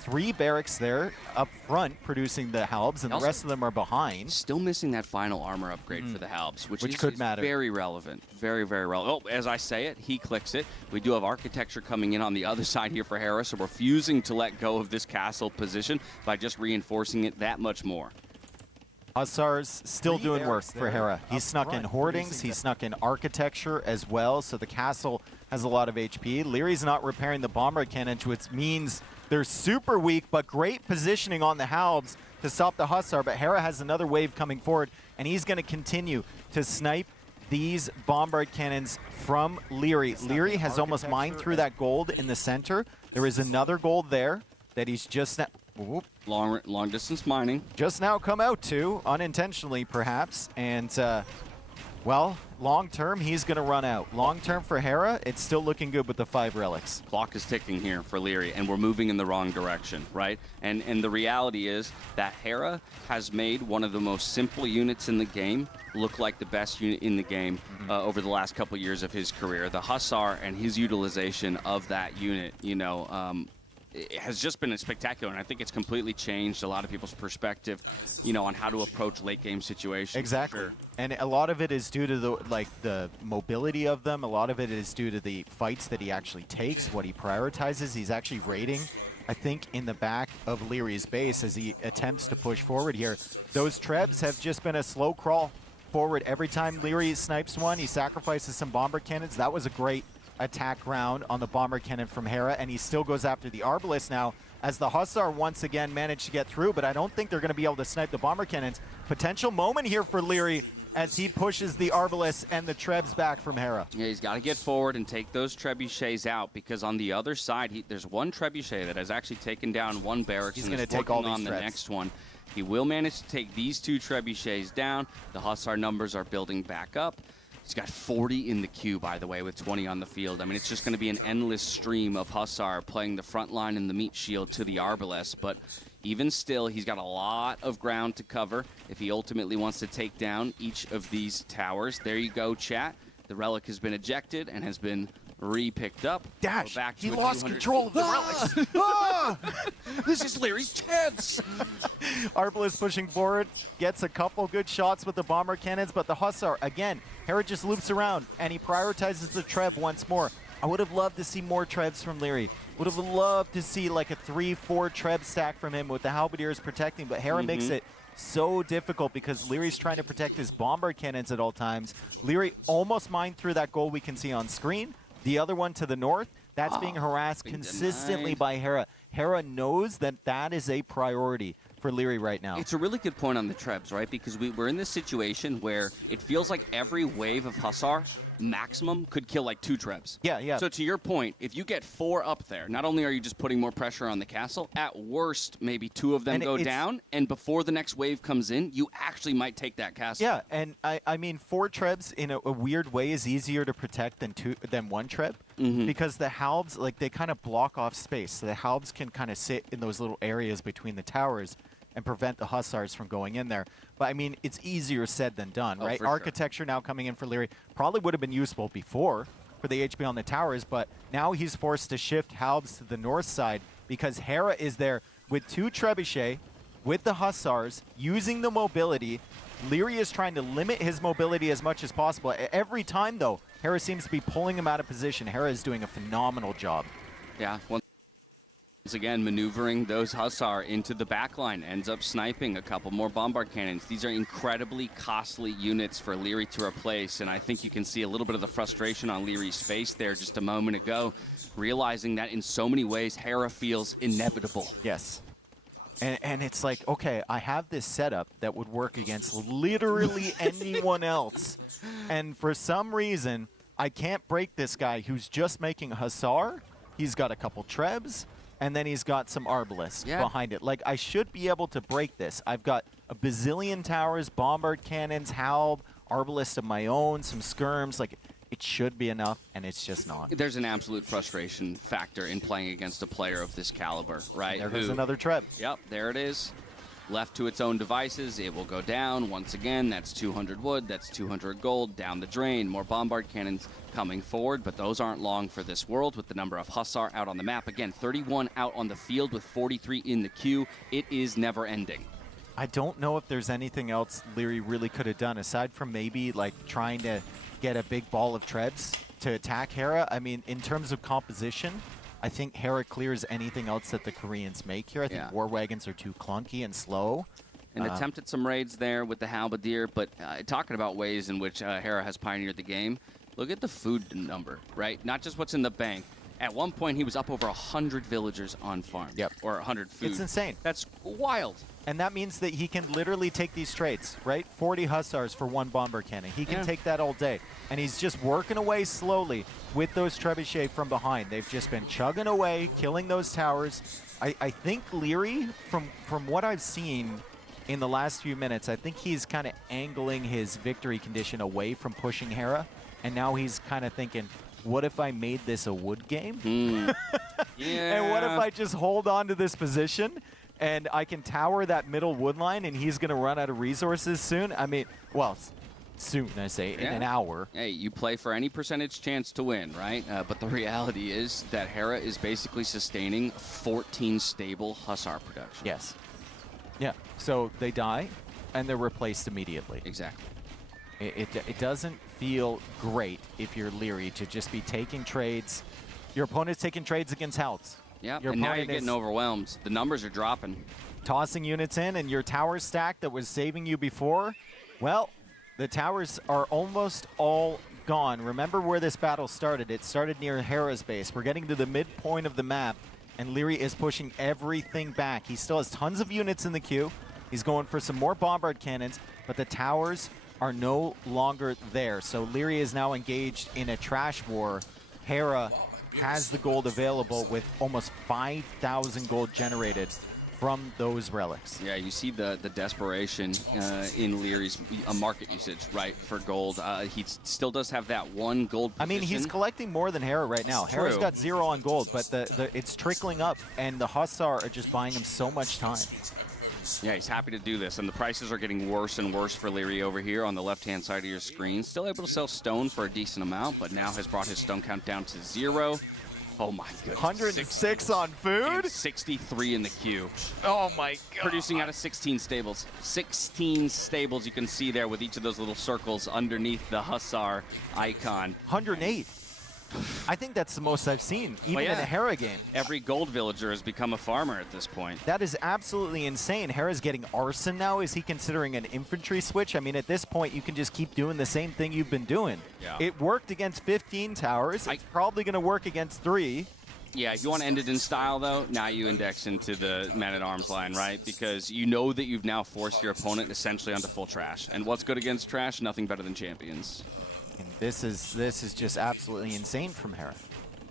3 barracks there up front producing the Halbs, and the rest of them are behind. Still missing that final armor upgrade for the Halbs, which could is matter. Very relevant. Very, very relevant. Oh, as I say it, he clicks it. We do have architecture coming in on the other side here for Hera, so refusing to let go of this castle position by just reinforcing it that much more. Hussars still doing work for Hera. He snuck in hoardings, he snuck in architecture as well, so the castle has a lot of HP. Leary's not repairing the bomber cannons, which means they're super weak, but great positioning on the Halbs to stop the Hussar. But Hera has another wave coming forward, and he's going to continue to snipe these bombard cannons from Leary. Leary has almost mined through that gold in the center. There is another gold there that he's just long distance mining. Just now come out to, unintentionally perhaps, and well, long term he's going to run out. Long term for Hera, it's still looking good with the 5 relics. Clock is ticking here for Leary, and we're moving in the wrong direction, right? And the reality is that Hera has made one of the most simple units in the game look like the best unit in the game over the last couple years of his career. The Hussar and his utilization of that unit, you know, it has just been spectacular, and I think it's completely changed a lot of people's perspective, you know, on how to approach late game situations. Exactly. Sure. And a lot of it is due to the mobility of them. A lot of it is due to the fights that he actually takes, what he prioritizes. He's actually raiding, I think, in the back of Leary's base as he attempts to push forward here. Those Trebs have just been a slow crawl forward. Every time Leary snipes one, he sacrifices some bomber cannons. That was a great attack round on the bomber cannon from Hera, and he still goes after the Arbalest now as the Hussar once again managed to get through, but I don't think they're going to be able to snipe the bomber cannons. Potential moment here for Leary as he pushes the Arbalest and the Trebs back from Hera. Yeah, he's got to get forward and take those trebuchets out, because on the other side, there's one trebuchet that has actually taken down one barracks. He's going to take all these on the next one. He will manage to take these 2 trebuchets down. The Hussar numbers are building back up. He's got 40 in the queue, by the way, with 20 on the field. I mean, it's just going to be an endless stream of Hussar playing the front line and the meat shield to the Arbalest. But even still, he's got a lot of ground to cover if he ultimately wants to take down each of these towers. There you go, chat. The relic has been ejected and has been re-picked up. Dash! Back to he lost control of the relics! This is Leary's chance! Arbalest pushing forward, gets a couple good shots with the bomber cannons, but the Hussar, again, Hera just loops around, and he prioritizes the Treb once more. I would have loved to see more Trebs from Leary. Would have loved to see like a 3-4 Treb stack from him with the Halberdiers protecting, but Hera makes it so difficult because Leary's trying to protect his bomber cannons at all times. Leary almost mined through that goal we can see on screen. The other one to the north, that's being harassed consistently by Hera. Hera knows that that is a priority for Leary right now. It's a really good point on the Trebs, right? Because we're in this situation where it feels like every wave of Hussar maximum could kill like 2 Trebs. Yeah. So to your point, if you get 4 up there, not only are you just putting more pressure on the castle, at worst, maybe 2 of them go down, and before the next wave comes in, you actually might take that castle. Yeah, and I mean, 4 Trebs in a weird way is easier to protect than 1 Treb, because the Halbs, like, they kind of block off space. So the Halbs can kind of sit in those little areas between the towers and prevent the Hussars from going in there. But, I mean, it's easier said than done, right? Architecture now coming in for Leary probably would have been useful before for the HP on the towers, but now he's forced to shift Halbs to the north side because Hera is there with 2 Trebuchet, with the Hussars, using the mobility. Leary is trying to limit his mobility as much as possible. Every time, though, Hera seems to be pulling him out of position. Hera is doing a phenomenal job. Yeah, once again, maneuvering those Hussar into the backline, ends up sniping a couple more bombard cannons. These are incredibly costly units for Leary to replace, and I think you can see a little bit of the frustration on Leary's face there just a moment ago, realizing that in so many ways, Hera feels inevitable. Yes. And it's like, okay, I have this setup that would work against literally anyone else, and for some reason, I can't break this guy who's just making a Hussar. He's got a couple Trebs, and then he's got some Arbalists behind it. Like, I should be able to break this. I've got a bazillion towers, bombard cannons, Halb, Arbalists of my own, some skirms. Like, it should be enough, and it's just not. There's an absolute frustration factor in playing against a player of this caliber, right? There goes another Treb. Yep, there it is. Left to its own devices, it will go down. Once again, that's 200 wood, that's 200 gold, down the drain. More bombard cannons coming forward, but those aren't long for this world with the number of Hussar out on the map. Again, 31 out on the field with 43 in the queue. It is never ending. I don't know if there's anything else Leary really could have done, aside from maybe like trying to get a big ball of trebs to attack Hera. I mean, in terms of composition, I think Hera clears anything else that the Koreans make here. I think war wagons are too clunky and slow. And attempted some raids there with the Halberdier, but talking about ways in which Hera has pioneered the game, look at the food number, right? Not just what's in the bank. At one point, he was up over 100 villagers on farm. Yep. Or 100 food. It's insane. That's wild. And that means that he can literally take these trades, right? 40 Hussars for 1 bomber cannon. He can take that all day. And he's just working away slowly with those trebuchet from behind. They've just been chugging away, killing those towers. I think Leary, from what I've seen in the last few minutes, I think he's kind of angling his victory condition away from pushing Hera. And now he's kind of thinking, what if I made this a wood game? Yeah. And what if I just hold on to this position and I can tower that middle wood line and he's going to run out of resources soon? I mean, well, soon, I say, in an hour. Hey, you play for any percentage chance to win, right? But the reality is that Hera is basically sustaining 14 stable Hussar production. Yes. Yeah. So they die and they're replaced immediately. Exactly. It doesn't feel great if you're Leary to just be taking trades. Your opponent's taking trades against Halts. Yeah, and now you're getting overwhelmed. The numbers are dropping. Tossing units in, and your tower stack that was saving you before, well, the towers are almost all gone. Remember where this battle started. It started near Hera's base. We're getting to the midpoint of the map, and Leary is pushing everything back. He still has tons of units in the queue. He's going for some more bombard cannons, but the towers are no longer there. So Leary is now engaged in a trash war. Hera has the gold available with almost 5,000 gold generated from those relics. Yeah, you see the desperation in Leary's market usage, right, for gold. He still does have that 1 gold position. I mean, he's collecting more than Hera right now. Hera's got 0 on gold, but it's trickling up, and the Hussar are just buying him so much time. Yeah, he's happy to do this, and the prices are getting worse and worse for Leary over here on the left-hand side of your screen. Still able to sell stone for a decent amount, but now has brought his stone count down to 0. Oh my goodness. 106 on food? And 63 in the queue. Oh my god. Producing out of 16 stables. 16 stables you can see there with each of those little circles underneath the Hussar icon. 108. I think that's the most I've seen, even in a Hera game. Every gold villager has become a farmer at this point. That is absolutely insane. Hera's getting arson now. Is he considering an infantry switch? I mean, at this point, you can just keep doing the same thing you've been doing. Yeah. It worked against 15 towers. It's probably going to work against 3. Yeah, if you want to end it in style, though, now you index into the man-at-arms line, right? Because you know that you've now forced your opponent essentially onto full trash. And what's good against trash? Nothing better than champions. And this is just absolutely insane from Hera.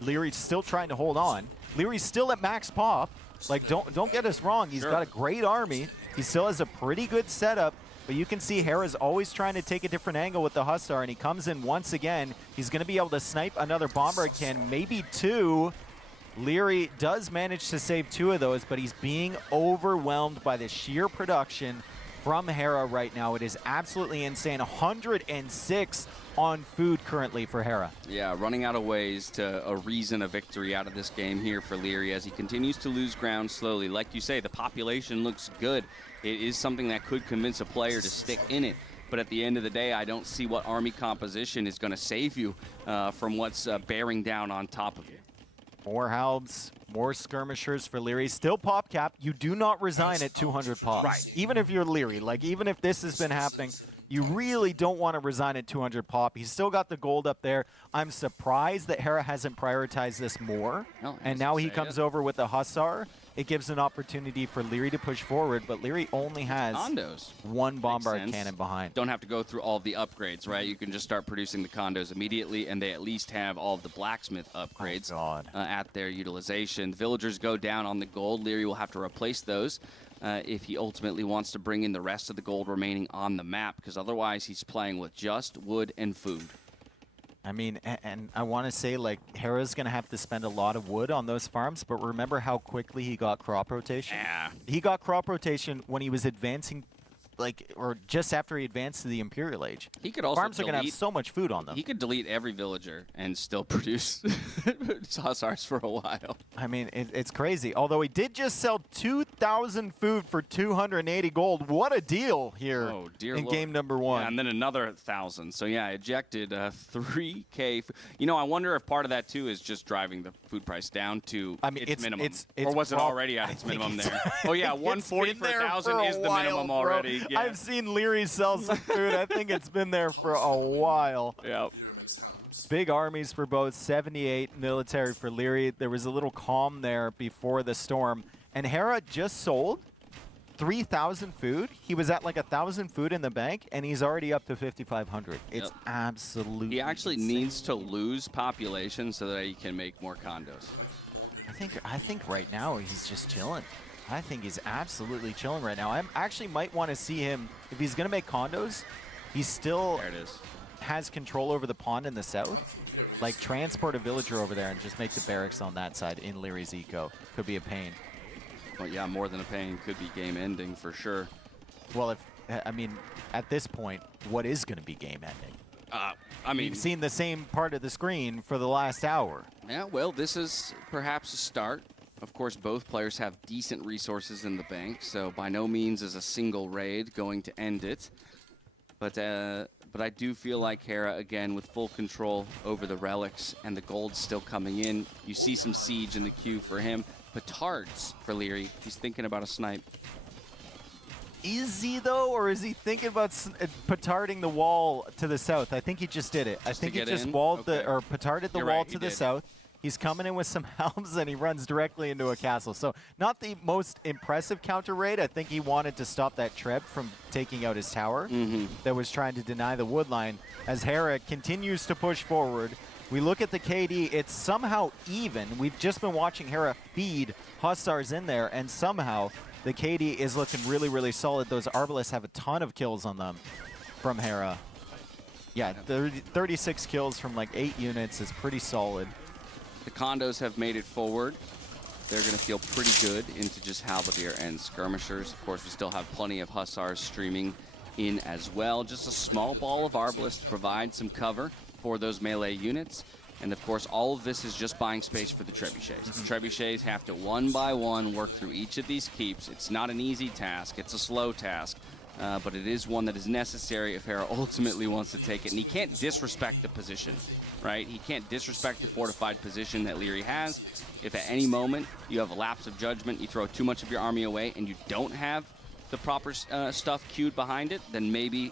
Leary's still trying to hold on. Leary's still at max pop. Like, don't get us wrong. He's got a great army. He still has a pretty good setup. But you can see Hera's always trying to take a different angle with the Hussar, and he comes in once again. He's going to be able to snipe another bombard cannon, maybe 2. Leary does manage to save 2 of those, but he's being overwhelmed by the sheer production from Hera right now. It is absolutely insane. 106 on food currently for Hera. Yeah, running out of ways to reason a victory out of this game here for Leary as he continues to lose ground slowly. Like you say, the population looks good. It is something that could convince a player to stick in it. But at the end of the day, I don't see what army composition is going to save you from what's bearing down on top of you. More halbs, more skirmishers for Leary. Still pop cap. You do not resign at 200 pops. Right. Even if you're Leary, like even if this has been happening, you really don't want to resign at 200 pop. He's still got the gold up there. I'm surprised that Hera hasn't prioritized this more. No, and now he comes over with the Hussar. It gives an opportunity for Leary to push forward, but Leary only has condos. 1 bombard cannon behind. Don't have to go through all of the upgrades, right? You can just start producing the condos immediately, and they at least have all of the blacksmith upgrades at their utilization. Villagers go down on the gold. Leary will have to replace those if he ultimately wants to bring in the rest of the gold remaining on the map, because otherwise he's playing with just wood and food. I mean, and I want to say, like, Hera's going to have to spend a lot of wood on those farms, but remember how quickly he got crop rotation? Yeah. He got crop rotation when he was advancing, like, or just after he advanced to the Imperial Age. He could also Farms are going to have so much food on them. He could delete every villager and still produce hussars for a while. I mean, it's crazy. Although he did just sell 2,000 food for 280 gold. What a deal here in game number 1. Yeah, and then another 1,000. So yeah, ejected 3K. You know, I wonder if part of that too is just driving the food price down to its minimum. Or was it already at its minimum there? Oh yeah, 140 for 1,000 is the minimum already. Yeah. I've seen Leary sell some food. I think it's been there for a while. Yep. Big armies for both, 78 military for Leary. There was a little calm there before the storm. And Hera just sold 3,000 food. He was at like 1,000 food in the bank, and he's already up to 5,500. It's absolutely He actually insane. needs to lose population so that he can make more condos. I think right now he's just chilling. I think he's absolutely chilling right now. I actually might want to see him, if he's going to make condos, he still There it is. has control over the pond in the south. Like, transport a villager over there and just make the barracks on that side in Leary's eco. Could be a pain. Well, yeah, more than a pain. Could be game ending for sure. Well, I mean, at this point, what is going to be game ending? I mean, you've seen the same part of the screen for the last hour. Yeah, well, this is perhaps a start. Of course, both players have decent resources in the bank, so by no means is a single raid going to end it. But I do feel like Hera, again, with full control over the relics and the gold still coming in. You see some siege in the queue for him. Petards for Leary. He's thinking about a snipe. Is he, though, or is he thinking about petarding the wall to the south? I think he just did it. I think he just walled or petarded the wall to the south. He's coming in with some helms, and he runs directly into a castle. So not the most impressive counter raid. I think he wanted to stop that Treb from taking out his tower that was trying to deny the wood line. As Hera continues to push forward, we look at the KD. It's somehow even. We've just been watching Hera feed Hussars in there, and somehow the KD is looking really, really solid. Those Arbalists have a ton of kills on them from Hera. Yeah, 36 kills from like 8 units is pretty solid. The condos have made it forward. They're going to feel pretty good into just halberdier and skirmishers. Of course, we still have plenty of hussars streaming in as well. Just a small ball of arbalists to provide some cover for those melee units. And of course, all of this is just buying space for the trebuchets. The trebuchets have to one by one work through each of these keeps. It's not an easy task. It's a slow task. But it is one that is necessary if Hera ultimately wants to take it. And he can't disrespect the position, right? He can't disrespect the fortified position that Leary has. If at any moment you have a lapse of judgment, you throw too much of your army away, and you don't have the proper stuff queued behind it, then maybe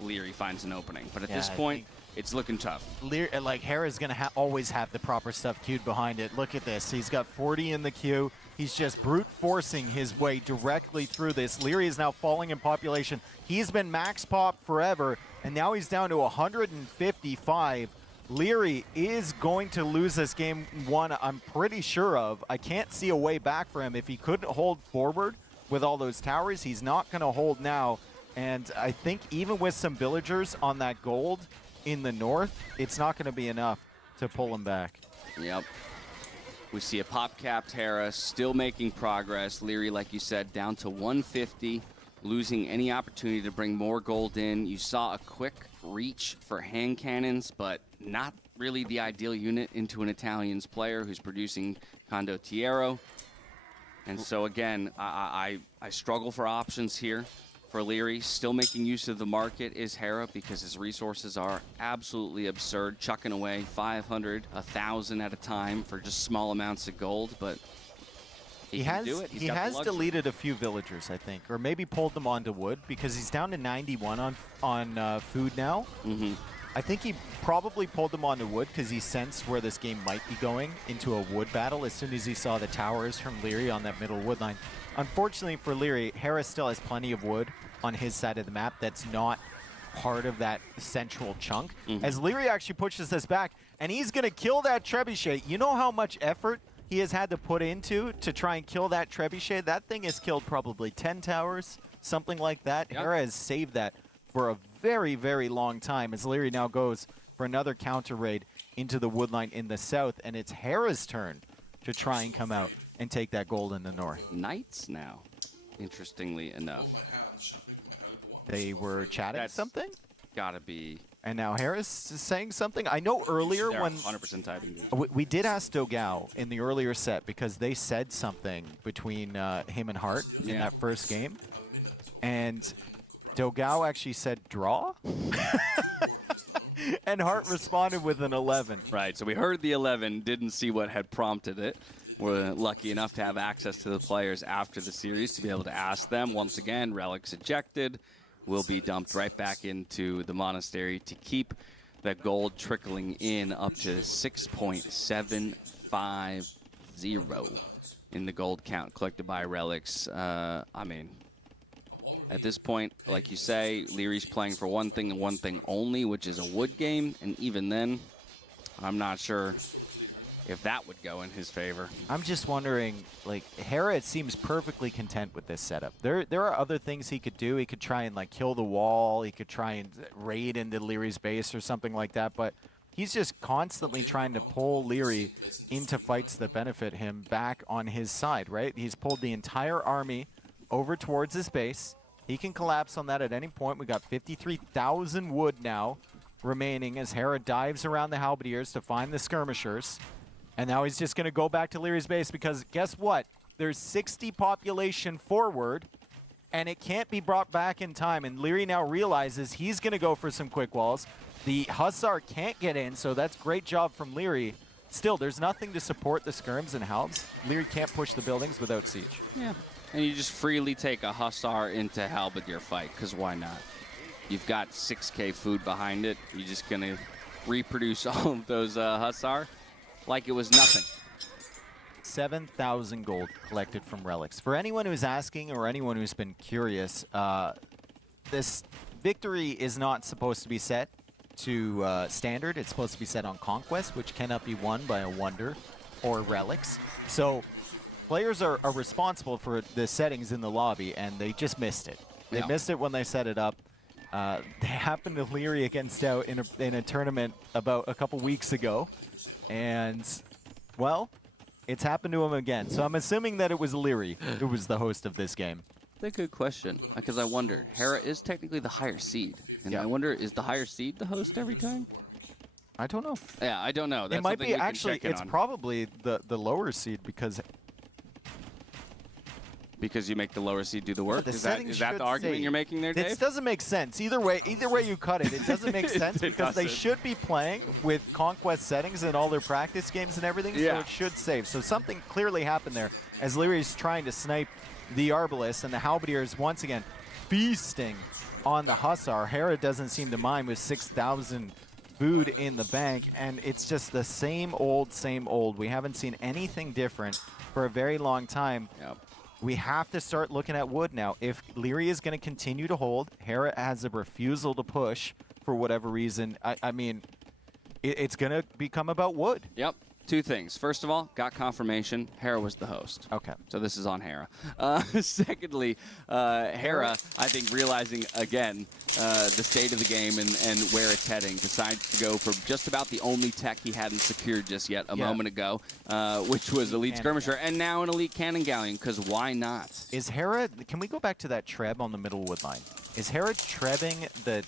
Leary finds an opening. But at this point, it's looking tough. Like, Hera's going to always have the proper stuff queued behind it. Look at this. He's got 40 in the queue. He's just brute forcing his way directly through this. Leary is now falling in population. He's been max pop forever, and now he's down to 155. Leary is going to lose this game 1, I'm pretty sure of. I can't see a way back for him. If he couldn't hold forward with all those towers, he's not going to hold now. And I think even with some villagers on that gold in the north, it's not going to be enough to pull him back. Yep. We see a pop-capped Hera still making progress. Leary, like you said, down to 150, losing any opportunity to bring more gold in. You saw a quick reach for hand cannons, but not really the ideal unit into an Italian's player who's producing Condottiero. And so again, I struggle for options here. For Leary, still making use of the market is Hera because his resources are absolutely absurd, chucking away 500, 1,000 at a time for just small amounts of gold, but he can do it. He has deleted a few villagers, I think, or maybe pulled them onto wood because he's down to 91 on food now. I think he probably pulled them onto wood because he sensed where this game might be going into a wood battle as soon as he saw the towers from Leary on that middle wood line. Unfortunately for Leary, Hera still has plenty of wood on his side of the map that's not part of that central chunk. As Leary actually pushes this back, and he's going to kill that trebuchet. You know how much effort he has had to put into to try and kill that trebuchet? That thing has killed probably 10 towers, something like that. Yep. Hera has saved that for a very, very long time as Leary now goes for another counter raid into the wood line in the south, and it's Hera's turn to try and come out and take that gold in the north. Knights now, interestingly enough. They were chatting something? Gotta be. And now Harris is saying something. I know earlier They're when 100% typing. Dude. we did ask Dogao in the earlier set because they said something between him and Hart in that first game. And Dogao actually said draw. And Hart responded with an 11. Right, so we heard the 11, didn't see what had prompted it. We're lucky enough to have access to the players after the series to be able to ask them. Once again, relics ejected will be dumped right back into the monastery to keep the gold trickling in up to 6.750 in the gold count collected by relics. I mean, at this point, like you say, Leary's playing for one thing and one thing only, which is a wood game, and even then, I'm not sure if that would go in his favor. I'm just wondering, like, Hera, it seems perfectly content with this setup. There are other things he could do. He could try and, like, kill the wall. He could try and raid into Leary's base or something like that, but he's just constantly trying to pull Leary into fights that benefit him back on his side, right? He's pulled the entire army over towards his base. He can collapse on that at any point. We got 53,000 wood now remaining as Hera dives around the halberdiers to find the skirmishers. And now he's just going to go back to Leary's base because guess what? There's 60 population forward, and it can't be brought back in time. And Leary now realizes he's going to go for some quick walls. The Hussar can't get in, so that's great job from Leary. Still, there's nothing to support the skirms and halbs. Leary can't push the buildings without siege. Yeah, and you just freely take a Hussar into halberdier fight, because why not? You've got 6K food behind it. You're just going to reproduce all of those Hussar like it was nothing. 7,000 gold collected from relics. For anyone who's asking or anyone who's been curious, this victory is not supposed to be set to standard. It's supposed to be set on conquest, which cannot be won by a wonder or relics. So players are responsible for the settings in the lobby, and they just missed it. They missed it when they set it up. They happened to Leary against Stout in a tournament about a couple weeks ago. And, well, it's happened to him again. So I'm assuming that it was Leary who was the host of this game. That's a good question, because I wonder, Hera is technically the higher seed. And I wonder, is the higher seed the host every time? I don't know. Yeah, I don't know. That's it might be, actually, it's probably the lower seed because you make the lower seed do the work? Is that the argument you're making there, Dave? This doesn't make sense. Either way you cut it, it doesn't make sense because they should be playing with conquest settings in all their practice games and everything, so it should save. So something clearly happened there as Leary's trying to snipe the Arbalest, and the Halberdiers once again feasting on the Hussar. Hera doesn't seem to mind with 6,000 food in the bank, and it's just the same old, same old. We haven't seen anything different for a very long time. Yep. We have to start looking at wood now. If Leary is going to continue to hold, Hera has a refusal to push for whatever reason. I mean, it's going to become about wood. Yep. Two things. First of all, got confirmation. Hera was the host. Okay. So this is on Hera. Secondly, Hera, I think, realizing again the state of the game and where it's heading, decides to go for just about the only tech he hadn't secured just yet a moment ago, which was Elite Skirmisher, and now an Elite Cannon Galleon, because why not? Is Hera, can we go back to that treb on the middle wood line? Is Hera trebbing the...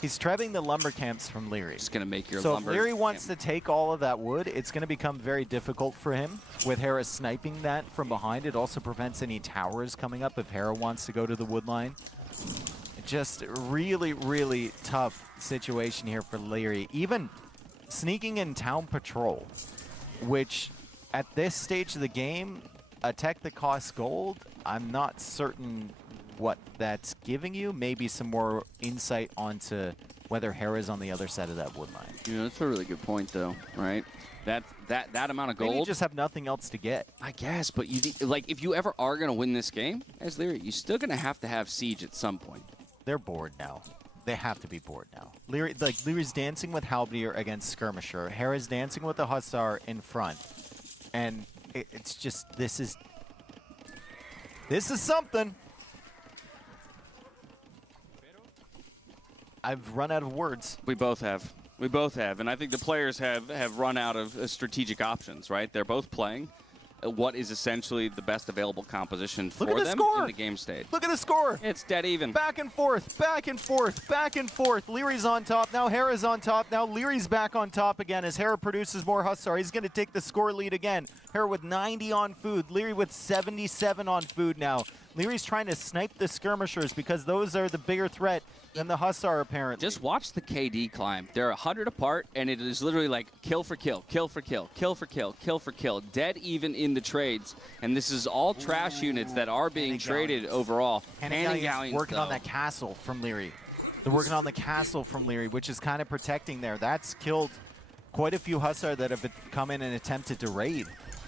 He's trebbing the lumber camps from Leary. Just going to make your lumber. lumber. So if Leary wants to take all of that wood, it's going to become very difficult for him. With Hera sniping that from behind, it also prevents any towers coming up if Hera wants to go to the wood line. Just really, really tough situation here for Leary. Even sneaking in town patrol, which at this stage of the game, a tech that costs gold, I'm not certain what that's giving you. Maybe some more insight onto whether Hera's on the other side of that wood line. Yeah, that's a really good point, though, right? That amount of gold. Maybe you just have nothing else to get. I guess, but if you ever are going to win this game as Leary, you're still going to have siege at some point. They're bored now. They have to be bored now. Leary's dancing with Halberdier against Skirmisher. Hera's dancing with the Hussar in front. And it's just, this is something. I've run out of words. We both have. We both have, and I think the players have run out of strategic options, right? They're both playing what is essentially the best available composition for them in the game state. Look at the score. It's dead even. Back and forth, back and forth, back and forth. Leary's on top. Now Hera's on top. Now Leary's back on top again as Hera produces more Hussar. He's going to take the score lead again. Hera with 90 on food. Leary with 77 on food now. Leary's trying to snipe the skirmishers because those are the bigger threat than the Hussar, apparently. Just watch the KD climb. They're 100 apart, and it is literally like kill for kill, kill for kill, kill for kill, kill for kill. Dead even in the trades. And this is all trash units that are being traded overall. Cannon Galleon's working on that castle from Leary. They're working on the castle from Leary, which is kind of protecting there. That's killed quite a few Hussar that have come in and attempted to raid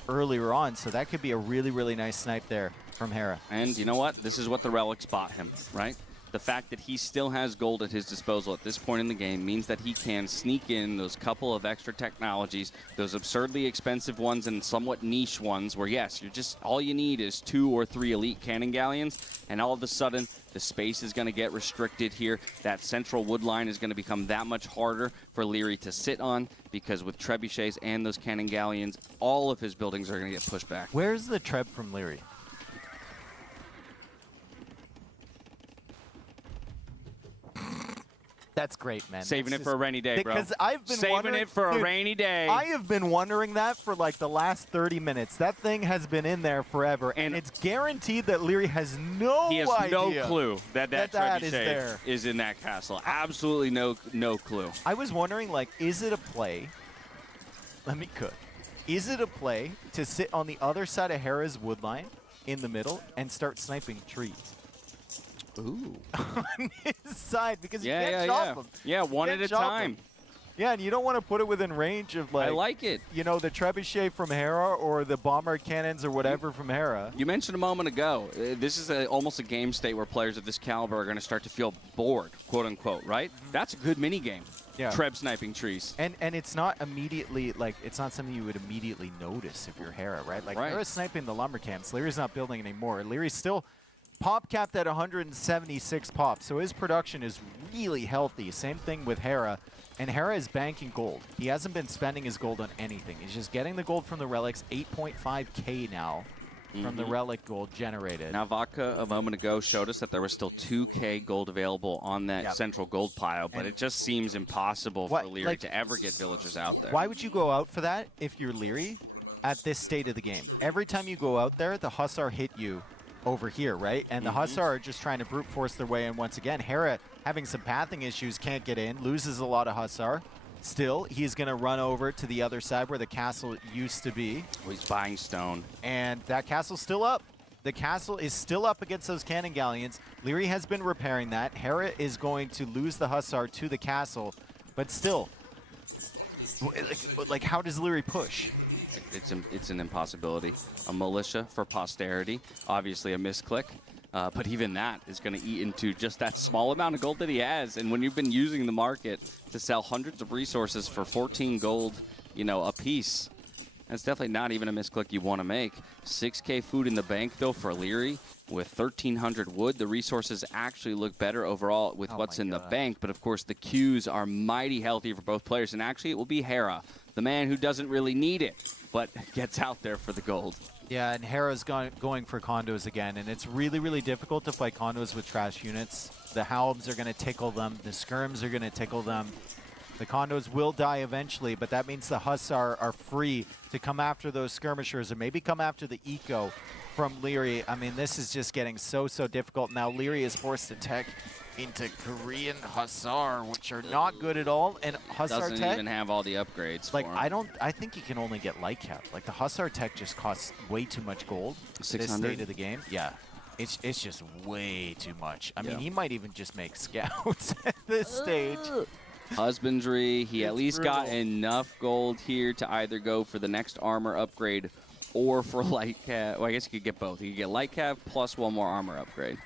earlier on. So that could be a really, really nice snipe there from Hera. And you know what? This is what the relics bought him, right? The fact that he still has gold at his disposal at this point in the game means that he can sneak in those couple of extra technologies, those absurdly expensive ones and somewhat niche ones where, yes, you're just all you need is 2 or 3 elite cannon galleons, and all of a sudden the space is going to get restricted here. That central wood line is going to become that much harder for Leary to sit on because with trebuchets and those cannon galleons, all of his buildings are going to get pushed back. Where's the treb from Leary? That's great, man. Saving it for a rainy day, bro. Because I've been saving it for a rainy day. I have been wondering that for like the last 30 minutes. That thing has been in there forever, and it's guaranteed that Leary has no idea. He has no clue that trebuchet is in that castle. Absolutely no clue. I was wondering, like, is it a play? Let me cook. Is it a play to sit on the other side of Hera's wood line in the middle and start sniping trees? Ooh. On his side, because you can't chop them. Yeah, one at a time. Yeah, and you don't want to put it within range of, like, I like it. You know, the trebuchet from Hera or the bomber cannons or whatever from Hera. You mentioned a moment ago, this is almost a game state where players of this caliber are going to start to feel bored, quote unquote, right? That's a good mini game. Yeah. Treb sniping trees. And it's not immediately, like, it's not something you would immediately notice if you're Hera, right? Like, Hera's sniping the lumber camps. Leary's not building anymore. Leary's still pop capped at 176 pops, so his production is really healthy. Same thing with Hera, and Hera is banking gold. He hasn't been spending his gold on anything. He's just getting the gold from the relics, 8.5K now from the relic gold generated. Now, Vodka a moment ago showed us that there was still 2K gold available on that central gold pile, but it just seems impossible for Leary to ever get villagers out there. Why would you go out for that if you're Leary at this state of the game? Every time you go out there, the Hussar hit you over here, right? And the Hussar are just trying to brute force their way in once again. Hera, having some pathing issues, can't get in, loses a lot of Hussar. Still, he's going to run over to the other side where the castle used to be. Oh, he's buying stone. And that castle's still up. The castle is still up against those cannon galleons. Leary has been repairing that. Hera is going to lose the Hussar to the castle. But still, like how does Leary push? It's an impossibility. A militia for posterity, obviously a misclick, but even that is going to eat into just that small amount of gold that he has. And when you've been using the market to sell hundreds of resources for 14 gold, you know, a piece, that's definitely not even a misclick you want to make. 6K food in the bank, though, for Leary. With 1,300 wood, the resources actually look better overall with what's in the bank. But, of course, the queues are mighty healthy for both players. And actually, it will be Hera, the man who doesn't really need it, but gets out there for the gold. Yeah, and Hera's going for condos again. And it's really, really difficult to fight condos with trash units. The Halbs are going to tickle them. The Skirms are going to tickle them. The condos will die eventually, but that means the Hussar are free to come after those skirmishers and maybe come after the eco from Leary. I mean, this is just getting so difficult. Now Leary is forced to tech into Korean Hussar, which are not good at all. And Hussar doesn't tech even have all the upgrades. Like, for him. I think you can only get light cap. Like, the Hussar tech just costs way too much gold. 600? This state of the game. Yeah. It's just way too much. I mean, he might even just make scouts at this stage. Husbandry, he at least got enough gold here to either go for the next armor upgrade or for light cap. Well, I guess you could get both. You could get light cap plus one more armor upgrade.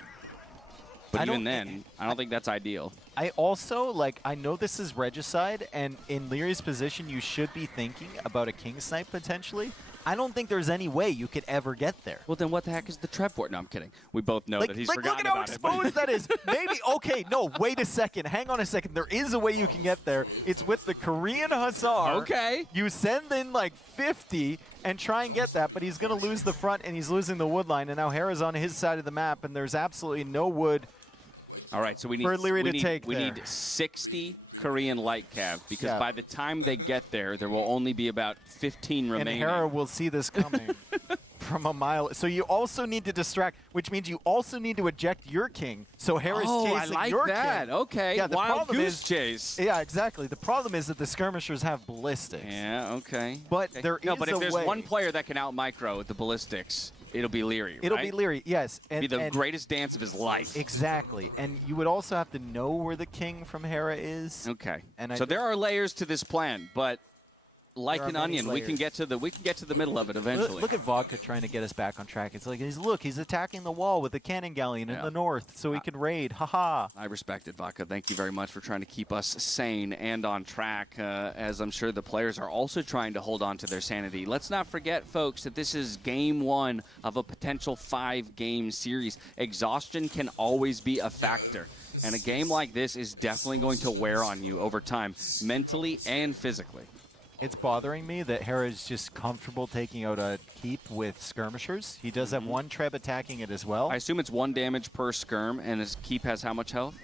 But even then, I don't think that's ideal. I also, like, I know this is Regicide, and in Leary's position, you should be thinking about a King Snipe potentially. I don't think there's any way you could ever get there. Well, then what the heck is the Treb for? No, I'm kidding. We both know that he's forgotten about it. Look at how exposed that is. Maybe, okay, no, wait a second. Hang on a second. There is a way you can get there. It's with the Korean Hussar. Okay. You send in like 50 and try and get that, but he's going to lose the front and he's losing the wood line. And now Hera's on his side of the map, and there's absolutely no wood. All right, so we need, for Leary to take we need 60 Korean light cav, because by the time they get there, there will only be about 15 remaining. And Hera will see this coming from a mile. So you also need to distract, which means you also need to eject your king. So Hera's chasing your king. Okay, yeah, the wild problem goose chase. Yeah, exactly. The problem is that the skirmishers have ballistics. Yeah, okay. But there is but if there's way. one player that can out-micro with the ballistics, it'll be Leary, It'll right? be Leary, yes. And be the greatest dance of his life. Exactly. And you would also have to know where the king from Hera is. Okay. And so there are layers to this plan, but like an onion, we can get to the middle of it eventually. Look at Vodka trying to get us back on track. It's like he's attacking the wall with the cannon galleon in the north so he can raid. Haha. I respect it, Vodka. Thank you very much for trying to keep us sane and on track, as I'm sure the players are also trying to hold on to their sanity. Let's not forget, folks, that this is game 1 of a potential 5-game series. Exhaustion can always be a factor. And a game like this is definitely going to wear on you over time, mentally and physically. It's bothering me that Hera is just comfortable taking out a keep with skirmishers. He does have one Treb attacking it as well. I assume it's 1 damage per skirm, and his keep has how much health?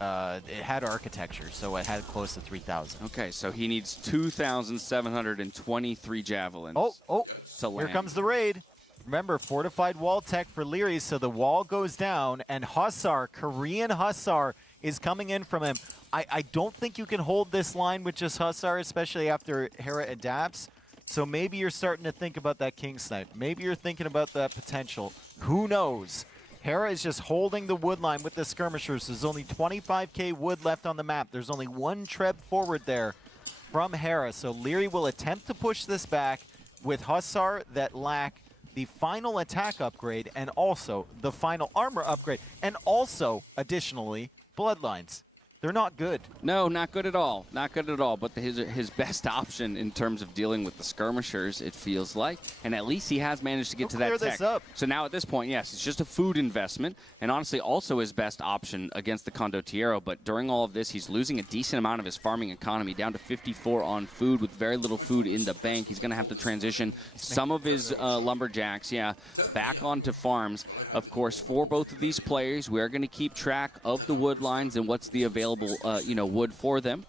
It had architecture, so it had close to 3,000. Okay, so he needs 2,723 javelins. Oh, to land. Here comes the raid. Remember, fortified wall tech for Leary, so the wall goes down, and Hussar, Korean Hussar, is coming in from him. I don't think you can hold this line with just Hussar, especially after Hera adapts. So maybe you're starting to think about that King Snipe. Maybe you're thinking about that potential. Who knows? Hera is just holding the wood line with the skirmishers. There's only 25k wood left on the map. There's only 1 Treb forward there from Hera. So Leary will attempt to push this back with Hussar that lack the final attack upgrade and also the final armor upgrade. And also, additionally, bloodlines. They're not good. No, not good at all. Not good at all. But his best option in terms of dealing with the skirmishers, it feels like. And at least he has managed to get to that tech. This up. So now at this point, yes, it's just a food investment. And honestly, also his best option against the Condottiero. But during all of this, he's losing a decent amount of his farming economy, down to 54 on food with very little food in the bank. He's going to have to transition some of his lumberjacks, back onto farms. Of course, for both of these players, we are going to keep track of the wood lines and what's the available wood for them.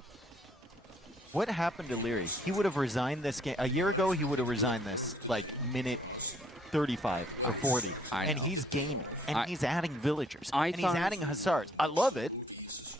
What happened to Leary? He would have resigned this game. A year ago, he would have resigned this, like, minute 35 or 40. And he's gaming. And he's adding villagers. And he's adding Hussars. I love it.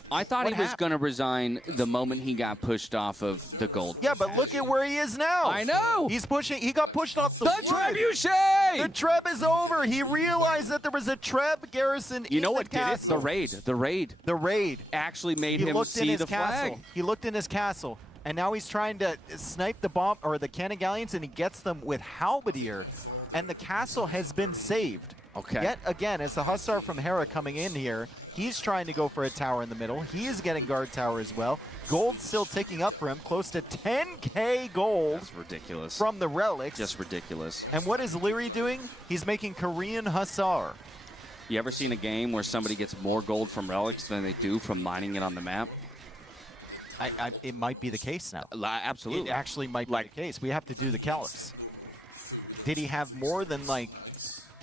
I thought he was going to resign the moment he got pushed off of the gold. Yeah, but look at where he is now. I know. He's pushing. He got pushed off the trebuchet. The Treb is over. He realized that there was a Treb garrison in the castle. Did it? The raid. The raid actually made him see the flag. He looked in his castle, and now he's trying to snipe the bomb or the cannon galleons, and he gets them with halberdier, and the castle has been saved. Okay. Yet again, as the Hussar from Hera coming in here, he's trying to go for a tower in the middle. He is getting guard tower as well. Gold still ticking up for him, close to 10k gold. That's ridiculous. From the relics. Just ridiculous. And what is Leary doing? He's making Korean Hussar. You ever seen a game where somebody gets more gold from relics than they do from mining it on the map? It might be the case now. Absolutely. It actually might be the case. We have to do the calcs. Did he have more than, like,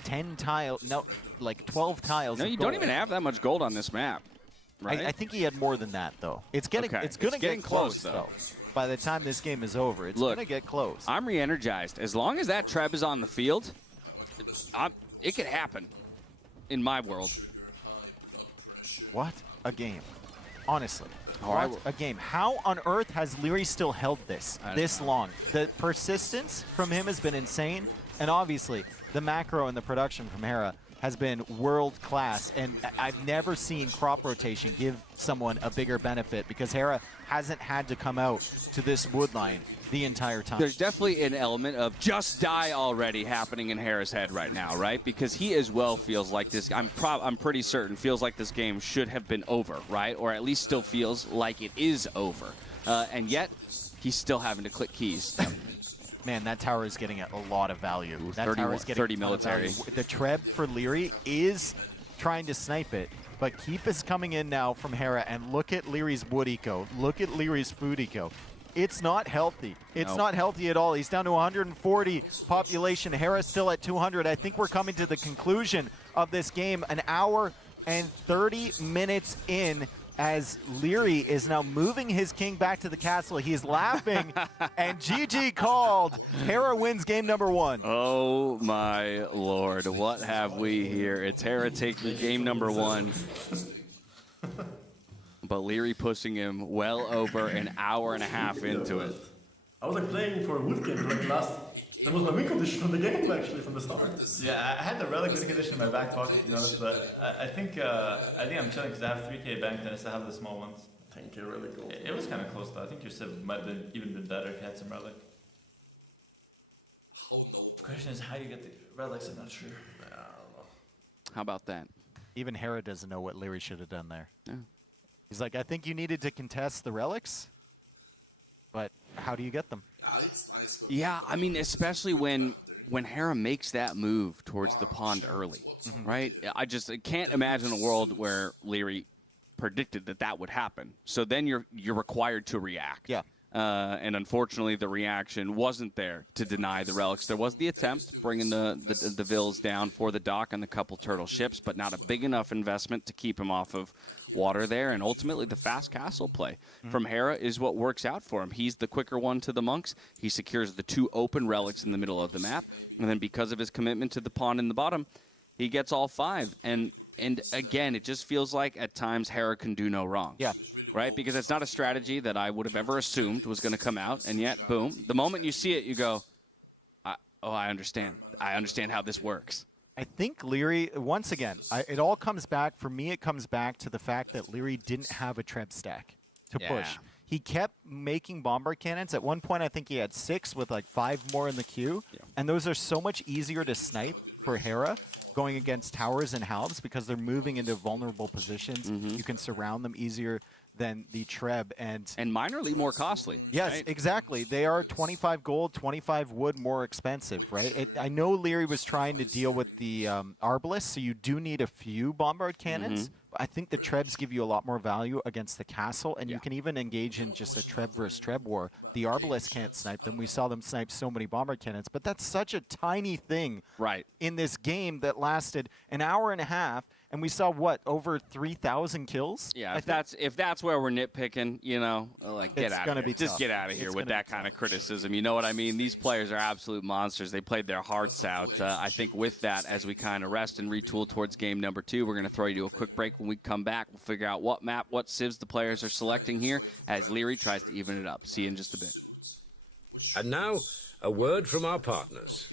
10 tiles? No, like 12 tiles. No, you don't even have that much gold on this map, right? I think he had more than that, though. It's getting getting close, though. By the time this game is over, it's going to get close. I'm re-energized. As long as that Treb is on the field, it can happen in my world. What a game. Honestly. What a game. How on earth has Leary still held this long? The persistence from him has been insane. And obviously, the macro and the production from Hera has been world-class. And I've never seen crop rotation give someone a bigger benefit because Hera hasn't had to come out to this wood line the entire time. There's definitely an element of just die already happening in Hera's head right now, right? Because he as well feels like this, I'm pretty certain, feels like this game should have been over, right? Or at least still feels like it is over. And yet, he's still having to click keys. Man, that tower is getting a lot of value. Ooh, That tower is getting 30 military. The Treb for Leary is trying to snipe it, but Keep is coming in now from Hera, and look at Leary's wood eco. Look at Leary's food eco. It's not healthy. It's not healthy at all. He's down to 140 population. Hera's still at 200. I think we're coming to the conclusion of this game. An hour and 30 minutes in, as Leary is now moving his king back to the castle. He's laughing, and GG called. Hera wins game number 1. Oh my lord, what have we here? It's Hera taking game number 1. But Leary pushing him well over an hour and a half into it. I was like playing for a wood game like that was my win condition from the game actually, from the start. Yeah, I had the relic win condition in my back pocket to be honest, but I think I'm chilling because I have 3k banked and I still have the small ones. Thank you, really cool. It was kind of close though. I think your civ might have even been better if you had some relic. Oh no. The question is how you get the relics, I'm not sure. I don't know. How about that? Even Hera doesn't know what Leary should have done there. Yeah. He's like, I think you needed to contest the relics, but how do you get them? Yeah, I mean, especially when Hera makes that move towards the pond early, right? I can't imagine a world where Leary predicted that would happen. So then you're required to react. Yeah. And unfortunately, the reaction wasn't there to deny the relics. There was the attempt, bringing the Vills down for the dock and the couple turtle ships, but not a big enough investment to keep him off of water there. And ultimately, the fast castle play from Hera is what works out for him. He's the quicker one to the monks. He secures the 2 open relics in the middle of the map. And then because of his commitment to the pawn in the bottom, he gets all 5. And again, it just feels like at times Hera can do no wrong. Yeah. Right? Because it's not a strategy that I would have ever assumed was going to come out. And yet, boom, the moment you see it, you go, I understand. I understand how this works. I think Leary, once again, it all comes back, for me, it comes back to the fact that Leary didn't have a Treb stack to push. He kept making bombard cannons. At one point, I think he had 6 with like 5 more in the queue. Yeah. And those are so much easier to snipe for Hera going against towers and halves because they're moving into vulnerable positions. You can surround them easier than the Treb. And minorly more costly. Yes, right? exactly. They are 25 gold, 25 wood more expensive, right? I know Leary was trying to deal with the Arbalest, so you do need a few bombard cannons. But I think the Trebs give you a lot more value against the castle, and you can even engage in just a Treb versus Treb war. The Arbalest can't snipe them. We saw them snipe so many bombard cannons, but that's such a tiny thing in this game that lasted an hour and a half. And we saw, what, over 3,000 kills? Yeah, if that's where we're nitpicking, you know, like, get out of here. Just get out of here with that kind of criticism. You know what I mean? These players are absolute monsters. They played their hearts out. I think with that, as we kind of rest and retool towards game number 2, we're going to throw you to a quick break. When we come back, we'll figure out what map, what civs the players are selecting here as Leary tries to even it up. See you in just a bit. And now, a word from our partners.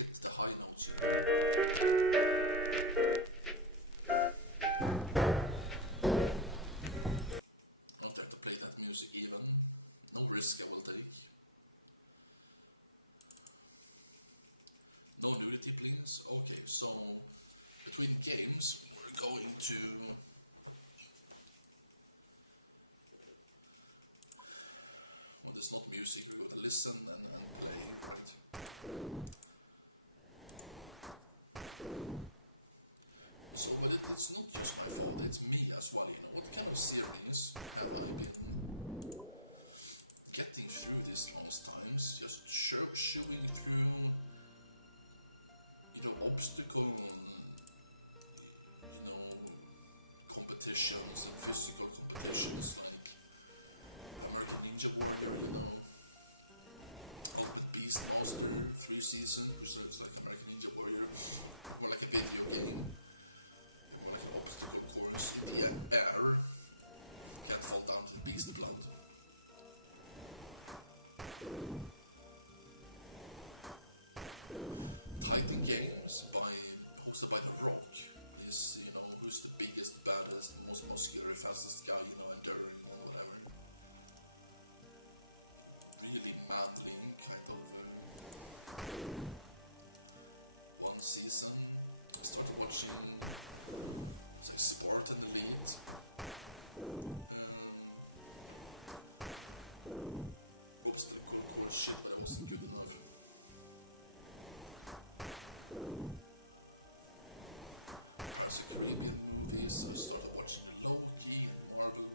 Caribbean movies. I started watching Loki and Marvel,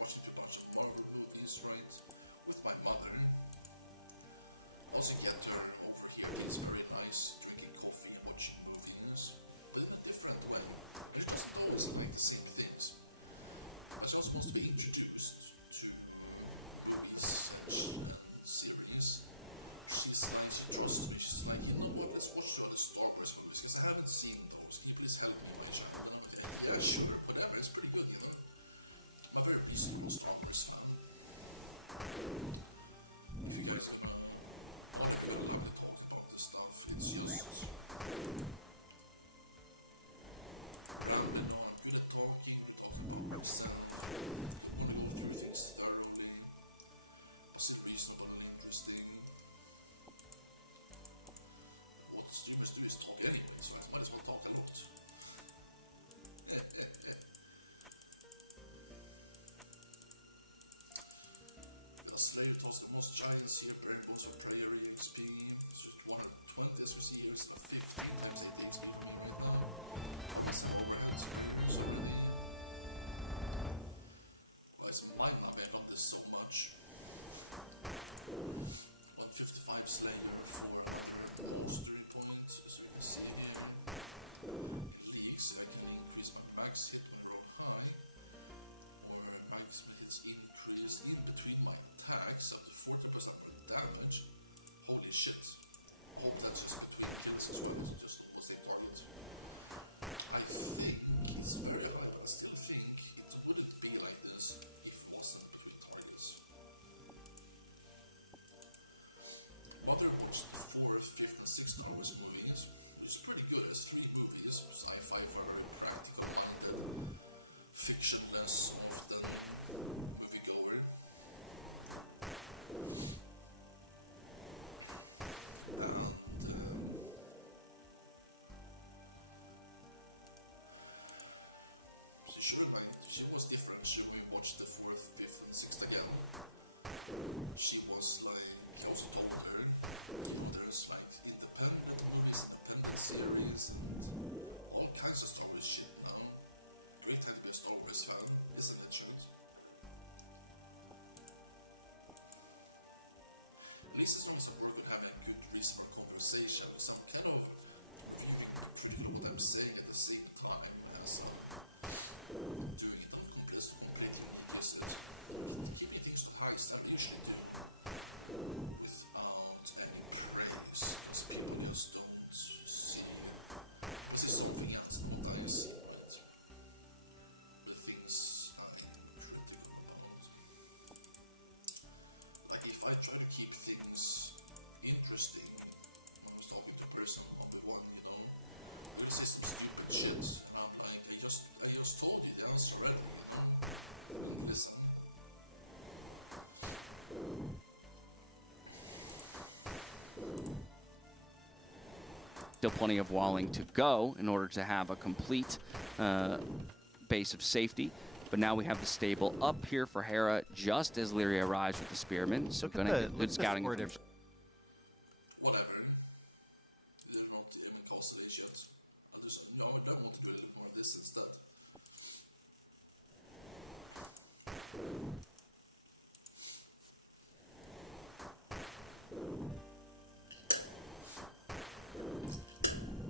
watching a bunch of Marvel movies, right, with my mother. Also get her over here, it's very nice, drinking coffee and watching movies, but in a different way. It's just always like the same things. I just want to be introduced to movies and series. She's like, she trusts me, she's like, you know what, let's watch the other Star Wars movies, because I haven't seen those. Can you please help me with it? Yeah, sure, whatever, it's pretty good, you know. I'm a very reasonable Star Wars fan. If you guys don't know, I really love to talk about this stuff. It's just random, I'm really talking, we talk about myself, we go through things thoroughly, was it reasonable and interesting? What streamers do is talk anyway, so I might as well talk a lot. Slayer toss the most giants here, very boats and prayer XP, 120 SPC years, a 50 times 8 XP right now. It's overheads, so really. Well, it's mind numbing, I love this so much. 155 Slayer for steering points, as you can see here. In leagues, I can increase my max hit and roll high, or max hits increase in between my attacks up to 40% more damage. Holy shit. Oh, that's just between hits as well, so just almost a target. I think it's very high, but I still think it wouldn't be like this if it wasn't between targets. Mother watched the 4th, 5th, and 6th Star Wars movies, which is pretty good. It's 3 movies, sci-fi for practical minded, fictionless, often moviegoer. She was different. She we watched the 4th, 5th, and 6th again. She was like close to her. There's like independent movies, independent series, and all kinds of Star Wars shit now. Great time to be a Star Wars fan, isn't it, Shoot? At least as long as we're having a good reasonable conversation, some kind of what I'm saying at the same time as doing it on completely implicit. Keeping things to high standard usually do without any praise, because people just don't see this is something else than what I see, but the things I'm critical about. Like if I try to keep things interesting, I was talking to a person on the one, you know, who is this stupid shit, and I'm like, I just told you the answer, right? Listen. Still plenty of walling to go in order to have a complete base of safety. But now we have the stable up here for Hera just as Lyria arrives with the Spearman. So Look going at to the- get look good at the scouting score information. Whatever. They're not even costly yet. I want to put it more on this instead.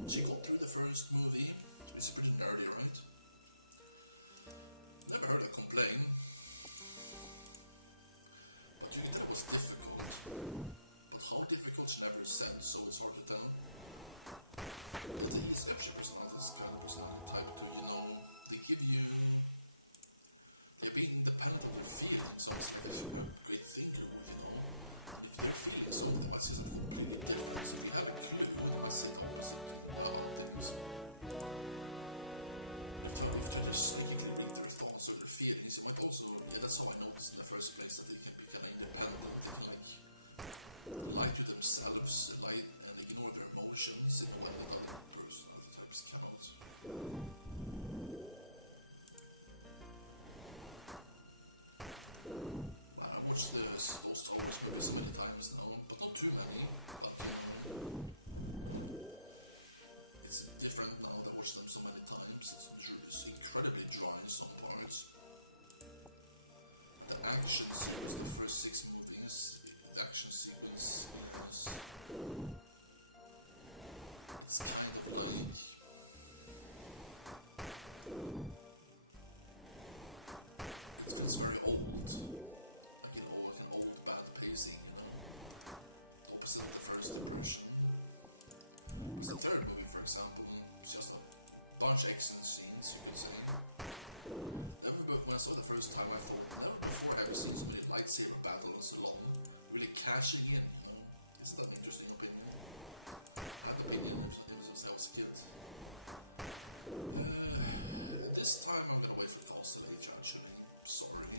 She got through the first movie. It's pretty nerdy, right? Never heard her complain. But you think that was difficult. But how difficult she never said, so it's hard to tell. But the ease she was not as good, was not the type to, you know, action scenes, you could say. Never, but when I saw the first time, I thought never before ever seen so many lightsaber battles along, really cashing in. It's that interesting opinion. Not opinion, since I was a kid. This time I'm gonna wait for the House of Age actually. Sorry.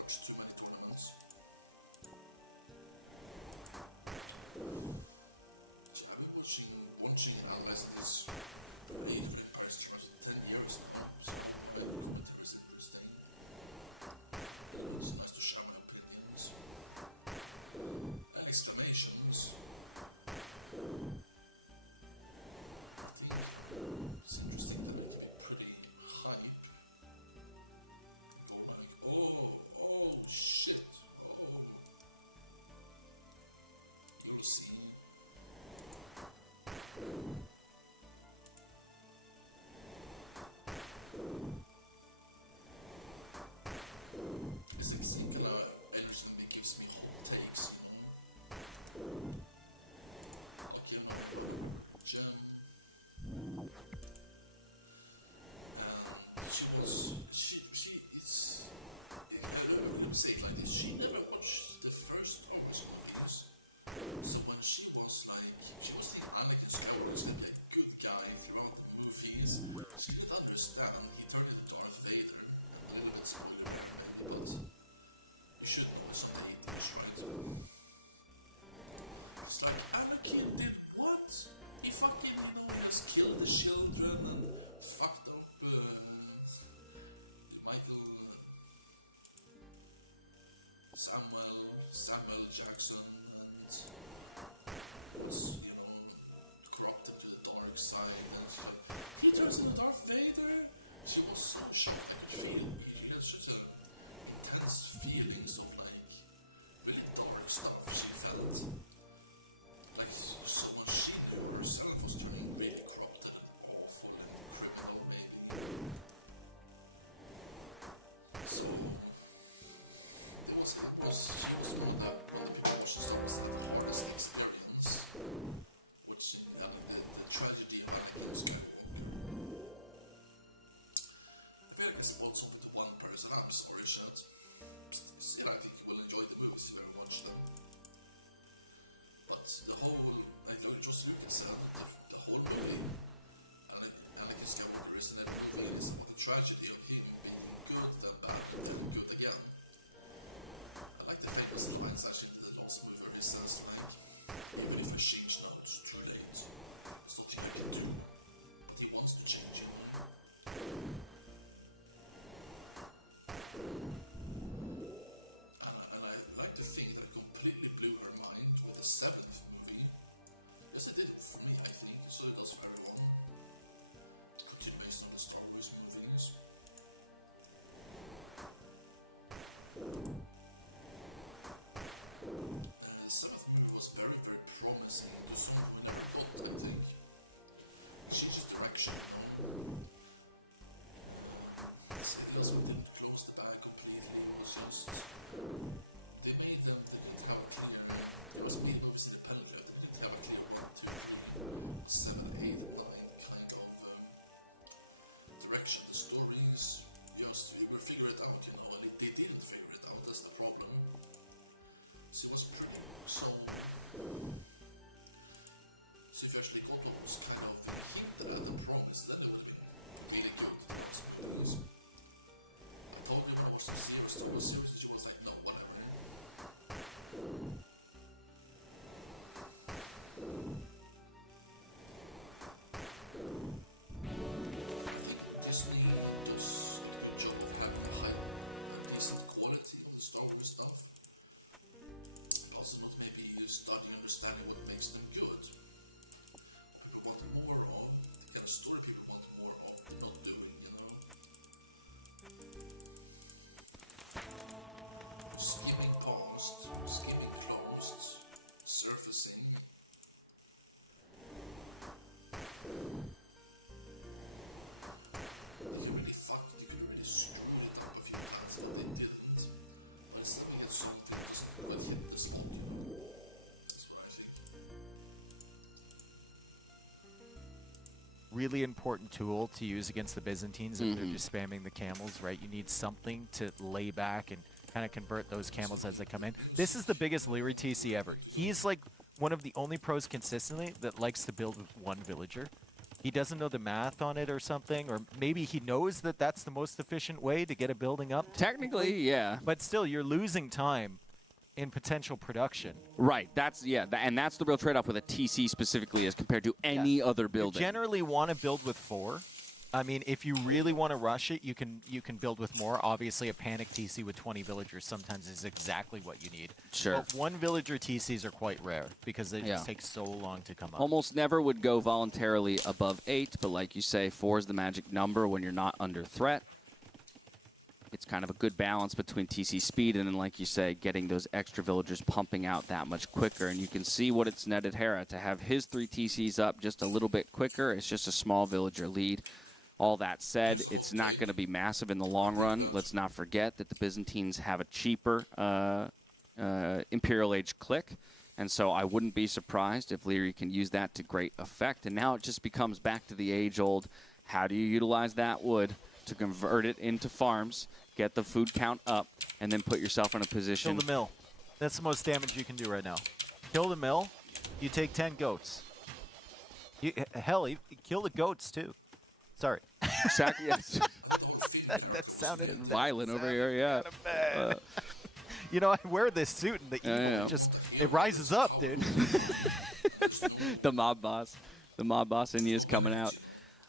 Watched too many tournaments. So I've been watching Residence. Really Paris for 10 years now. So my commentary is interesting. It's nice to share my opinions. And exclamations. I think it's interesting that it can be pretty hype. People like, oh shit, oh. You'll see. It's a particular energy that gives me hot takes, like, Jen. She is, I would say it like this, she never watched the first one, was obvious. So when she was the Anakin Skywalker, like a good guy throughout the movies, she could understand he turned into Darth Vader, a little bit smaller, but you should know some haters, right? It's like, Anakin did what? He fucking, just killed the children and fucked up Michael Samuel Jackson and was, corrupted to the dark side and stuff. He turns into Darth Vader? really important tool to use against the Byzantines if they're just spamming the camels, right? You need something to lay back and kind of convert those camels as they come in. This is the biggest Leary TC ever. He's like one of the only pros consistently that likes to build with one villager. He doesn't know the math on it or something, or maybe he knows that that's the most efficient way to get a building up. Technically, yeah. But still, you're losing time in potential production. Right. That's and that's the real trade-off with a TC specifically as compared to any other building. You generally want to build with 4. I mean, if you really want to rush it, you can build with more. Obviously, a panic TC with 20 villagers sometimes is exactly what you need. Sure. But 1 villager TCs are quite rare because they just take so long to come up. Almost never would go voluntarily above 8, but like you say, 4 is the magic number when you're not under threat. It's kind of a good balance between TC speed and then, like you say, getting those extra villagers pumping out that much quicker. And you can see what it's netted Hera to have his 3 TCs up just a little bit quicker. It's just a small villager lead. All that said, it's not going to be massive in the long run. Let's not forget that the Byzantines have a cheaper Imperial Age click. And so I wouldn't be surprised if Leary can use that to great effect. And now it just becomes back to the age-old, how do you utilize that wood to convert it into farms, get the food count up, and then put yourself in a position. Kill the mill. That's the most damage you can do right now. Kill the mill, you take 10 goats. Hell, you kill the goats too. Sorry. Yes. that sounded violent over here, yeah. You know, I wear this suit and the evil it rises up, dude. The mob boss. The mob boss in you is coming out.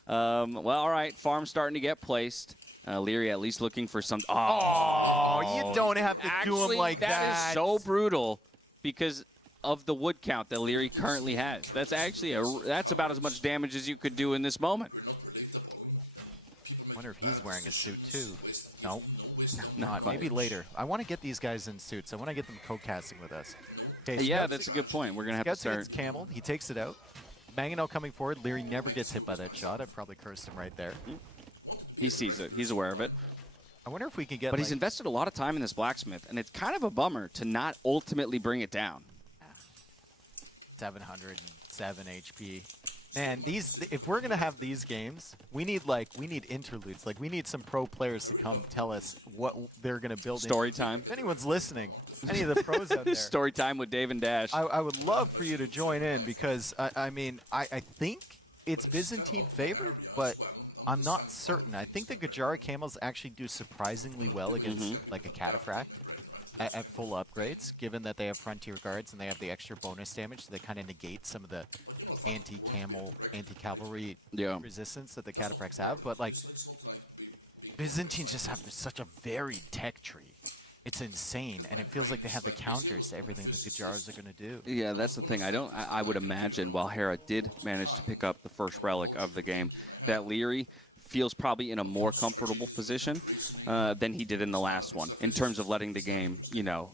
Well, all right. Farm's starting to get placed. Leary at least looking for some. Oh, you don't have to do him like that. That is so brutal because of the wood count that Leary currently has. That's actually that's about as much damage as you could do in this moment. I wonder if he's wearing a suit too. No, not maybe later. I want to get these guys in suits. I want to get them co-casting with us. Okay, yeah, that's a good point. We're gonna have to start. Gets camel. He takes it out. Mangano coming forward. Leary never gets hit by that shot. I probably cursed him right there. He sees it. He's aware of it. I wonder if we can get. But he's invested a lot of time in this blacksmith, and it's kind of a bummer to not ultimately bring it down. 707 HP. Man, if we're gonna have these games, we need interludes. Like we need some pro players to come tell us what they're gonna build. Story time. If anyone's listening, any of the pros out there. Story time with Dave and Dash. I would love for you to join in because I think it's Byzantine favored, but I'm not certain. I think the Gajara camels actually do surprisingly well against like a cataphract at full upgrades, given that they have frontier guards and they have the extra bonus damage, so they kind of negate some of the anti-camel, anti-cavalry resistance that the cataphracts have. But like Byzantines just have such a varied tech tree. It's insane, and it feels like they have the counters to everything the Gajaras are going to do. Yeah, that's the thing. I would imagine while Hera did manage to pick up the first relic of the game, that Leary feels probably in a more comfortable position than he did in the last one in terms of letting the game,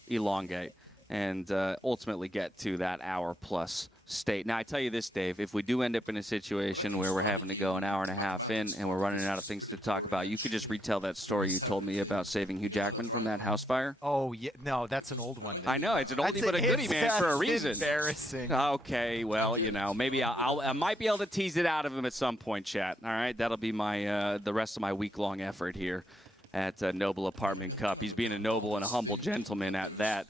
elongate and ultimately get to that hour-plus state. Now, I tell you this, Dave, if we do end up in a situation where we're having to go an hour and a half in and we're running out of things to talk about, you could just retell that story you told me about saving Hugh Jackman from that house fire. Oh, yeah. No, that's an old one. I know. It's an oldie but a goodie, man, for a reason. Embarrassing. Okay, well, maybe I might be able to tease it out of him at some point, chat. All right? That'll be my the rest of my week-long effort here at Noble Apartment Cup. He's being a noble and a humble gentleman at that.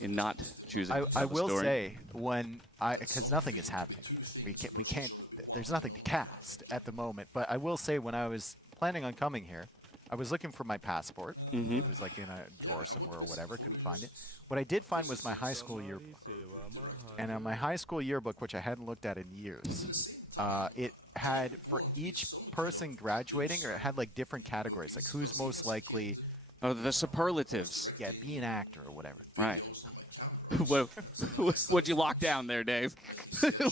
In not choosing. I will say because nothing is happening. We can't. There's nothing to cast at the moment. But I will say when I was planning on coming here, I was looking for my passport. It was like in a drawer somewhere or whatever. Couldn't find it. What I did find was my high school yearbook. And on my high school yearbook, which I hadn't looked at in years, it had for each person graduating, or it had like different categories, like who's most likely. Oh, the superlatives. Yeah, be an actor or whatever. Right. What'd you lock down there, Dave?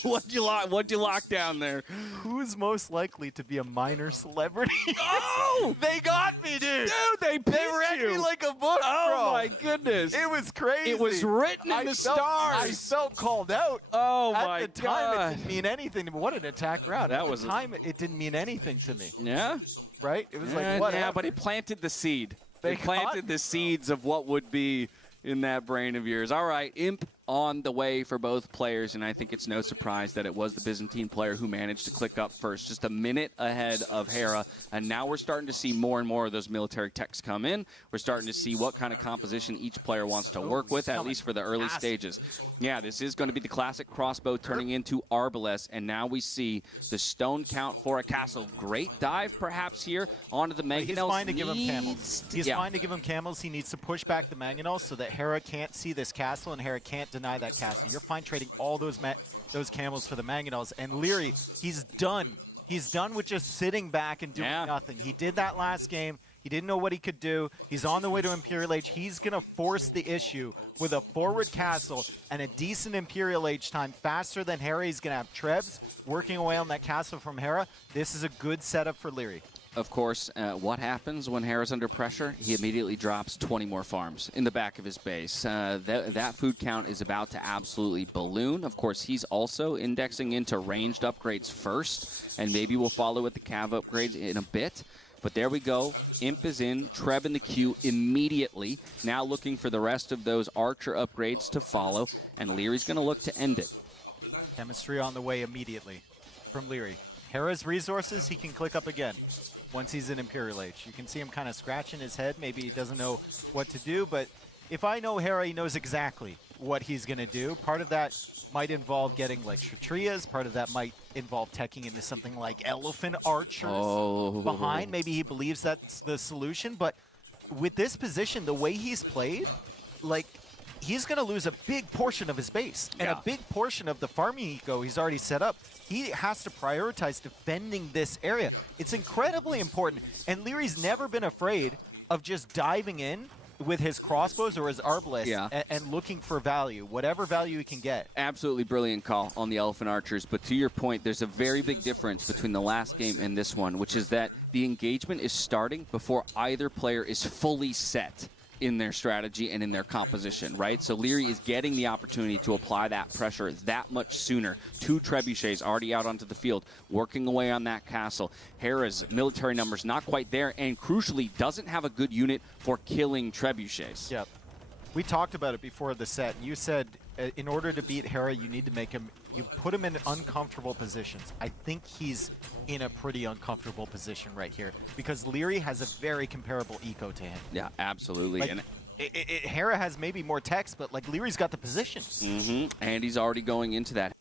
What'd you lock down there? Who's most likely to be a minor celebrity? Oh! They got me, dude! Dude, they read me like a book, Oh, bro. my goodness. It was crazy. It was written in the stars. I felt called out. Oh, At my the time, God. it didn't mean anything to me. What an attack round. That At was the time, it didn't mean anything to me. Yeah? Right? It was like, what? Yeah, but it planted the seed. It planted the seeds of what would be in that brain of yours. All right, Imp on the way for both players, and I think it's no surprise that it was the Byzantine player who managed to click up first, just a minute ahead of Hera, and now we're starting to see more and more of those military techs come in. We're starting to see what kind of composition each player wants to work with, at least for the early stages. Yeah, this is going to be the classic crossbow turning into arbalest, and now we see the stone count for a castle. Great dive, perhaps, here onto the Mangonels. He's fine to give him camels. He's fine to give him camels. He needs to push back the Mangonels so that Hera can't see this castle, and Hera can't deny that castle. You're fine trading all those camels for the Mangonels. And Leary, he's done. He's done with just sitting back and doing nothing. He did that last game. He didn't know what he could do. He's on the way to Imperial Age. He's going to force the issue with a forward castle and a decent Imperial Age time faster than Hera. He's going to have Trebs working away on that castle from Hera. This is a good setup for Leary. Of course, what happens when Hera's under pressure? He immediately drops 20 more farms in the back of his base. That food count is about to absolutely balloon. Of course, he's also indexing into ranged upgrades first, and maybe we'll follow with the cav upgrades in a bit. But there we go. Imp is in, Treb in the queue immediately. Now looking for the rest of those archer upgrades to follow, and Leary's going to look to end it. Chemistry on the way immediately from Leary. Hera's resources, he can click up again once he's in Imperial Age. You can see him kind of scratching his head. Maybe he doesn't know what to do, but if I know Hera, he knows exactly what he's going to do. Part of that might involve getting like Kshatriyas. Part of that might involve teching into something like elephant archers behind. Maybe he believes that's the solution, but with this position, the way he's played, like, he's going to lose a big portion of his base and a big portion of the farming eco he's already set up. He has to prioritize defending this area. It's incredibly important, and Leary's never been afraid of just diving in with his crossbows or his arbalest and looking for value, whatever value he can get. Absolutely brilliant call on the Elephant Archers, but to your point, there's a very big difference between the last game and this one, which is that the engagement is starting before either player is fully set in their strategy and in their composition, right? So Leary is getting the opportunity to apply that pressure that much sooner. 2 trebuchets already out onto the field, working away on that castle. Hera's military numbers not quite there, and crucially doesn't have a good unit for killing trebuchets. Yep. We talked about it before the set. You said in order to beat Hera, you need to make him, you put him in uncomfortable positions. I think he's in a pretty uncomfortable position right here because Leary has a very comparable eco to him. Yeah, absolutely. Like, and Hera has maybe more text, but like Leary's got the position. And he's already going into that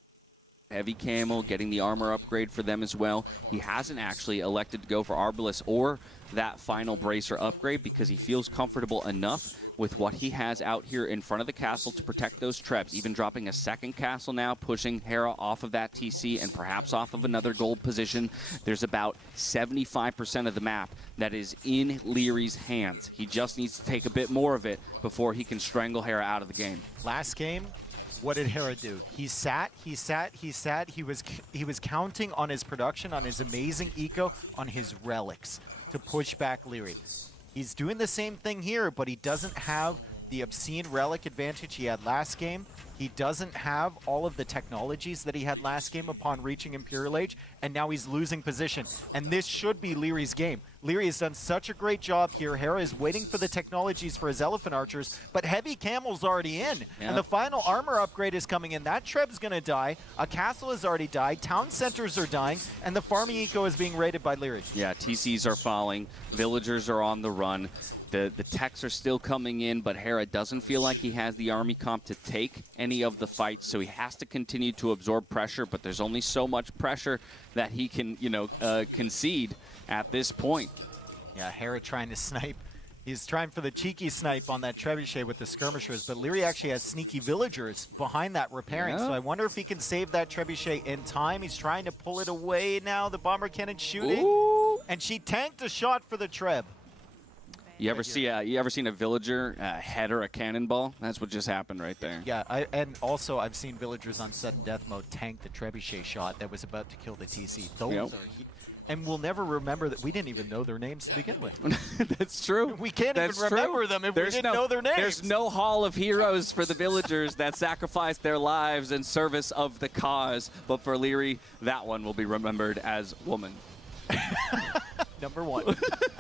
heavy camo, getting the armor upgrade for them as well. He hasn't actually elected to go for Arbalest or that final bracer upgrade because he feels comfortable enough with what he has out here in front of the castle to protect those Trebs, even dropping a second castle now, pushing Hera off of that TC and perhaps off of another gold position. There's about 75% of the map that is in Leary's hands. He just needs to take a bit more of it before he can strangle Hera out of the game. Last game, what did Hera do? He sat. He was counting on his production, on his amazing eco, on his relics to push back Leary. He's doing the same thing here, but he doesn't have the obscene relic advantage he had last game. He doesn't have all of the technologies that he had last game upon reaching Imperial Age, and now he's losing position. And this should be Leary's game. Leary has done such a great job here. Hera is waiting for the technologies for his Elephant Archers, but Heavy Camel's already in. And the final armor upgrade is coming in. That Treb's going to die. A castle has already died. Town centers are dying, and the farming eco is being raided by Leary. Yeah, TCs are falling. Villagers are on the run. The techs are still coming in, but Hera doesn't feel like he has the army comp to take any of the fights, so he has to continue to absorb pressure, but there's only so much pressure that he can, concede at this point. Yeah, Hera trying to snipe. He's trying for the cheeky snipe on that trebuchet with the skirmishers, but Leary actually has sneaky villagers behind that repairing, so I wonder if he can save that trebuchet in time. He's trying to pull it away now, the bomber cannon shooting, and she tanked a shot for the Treb. You ever seen a villager header a cannonball? That's what just happened right there. Yeah, and also I've seen villagers on sudden death mode tank the trebuchet shot that was about to kill the TC. Those are and we'll never remember that. We didn't even know their names to begin with. That's true. We can't even remember them if we didn't know their names. There's no hall of heroes for the villagers that sacrificed their lives in service of the cause. But for Leary, that one will be remembered as woman. number one.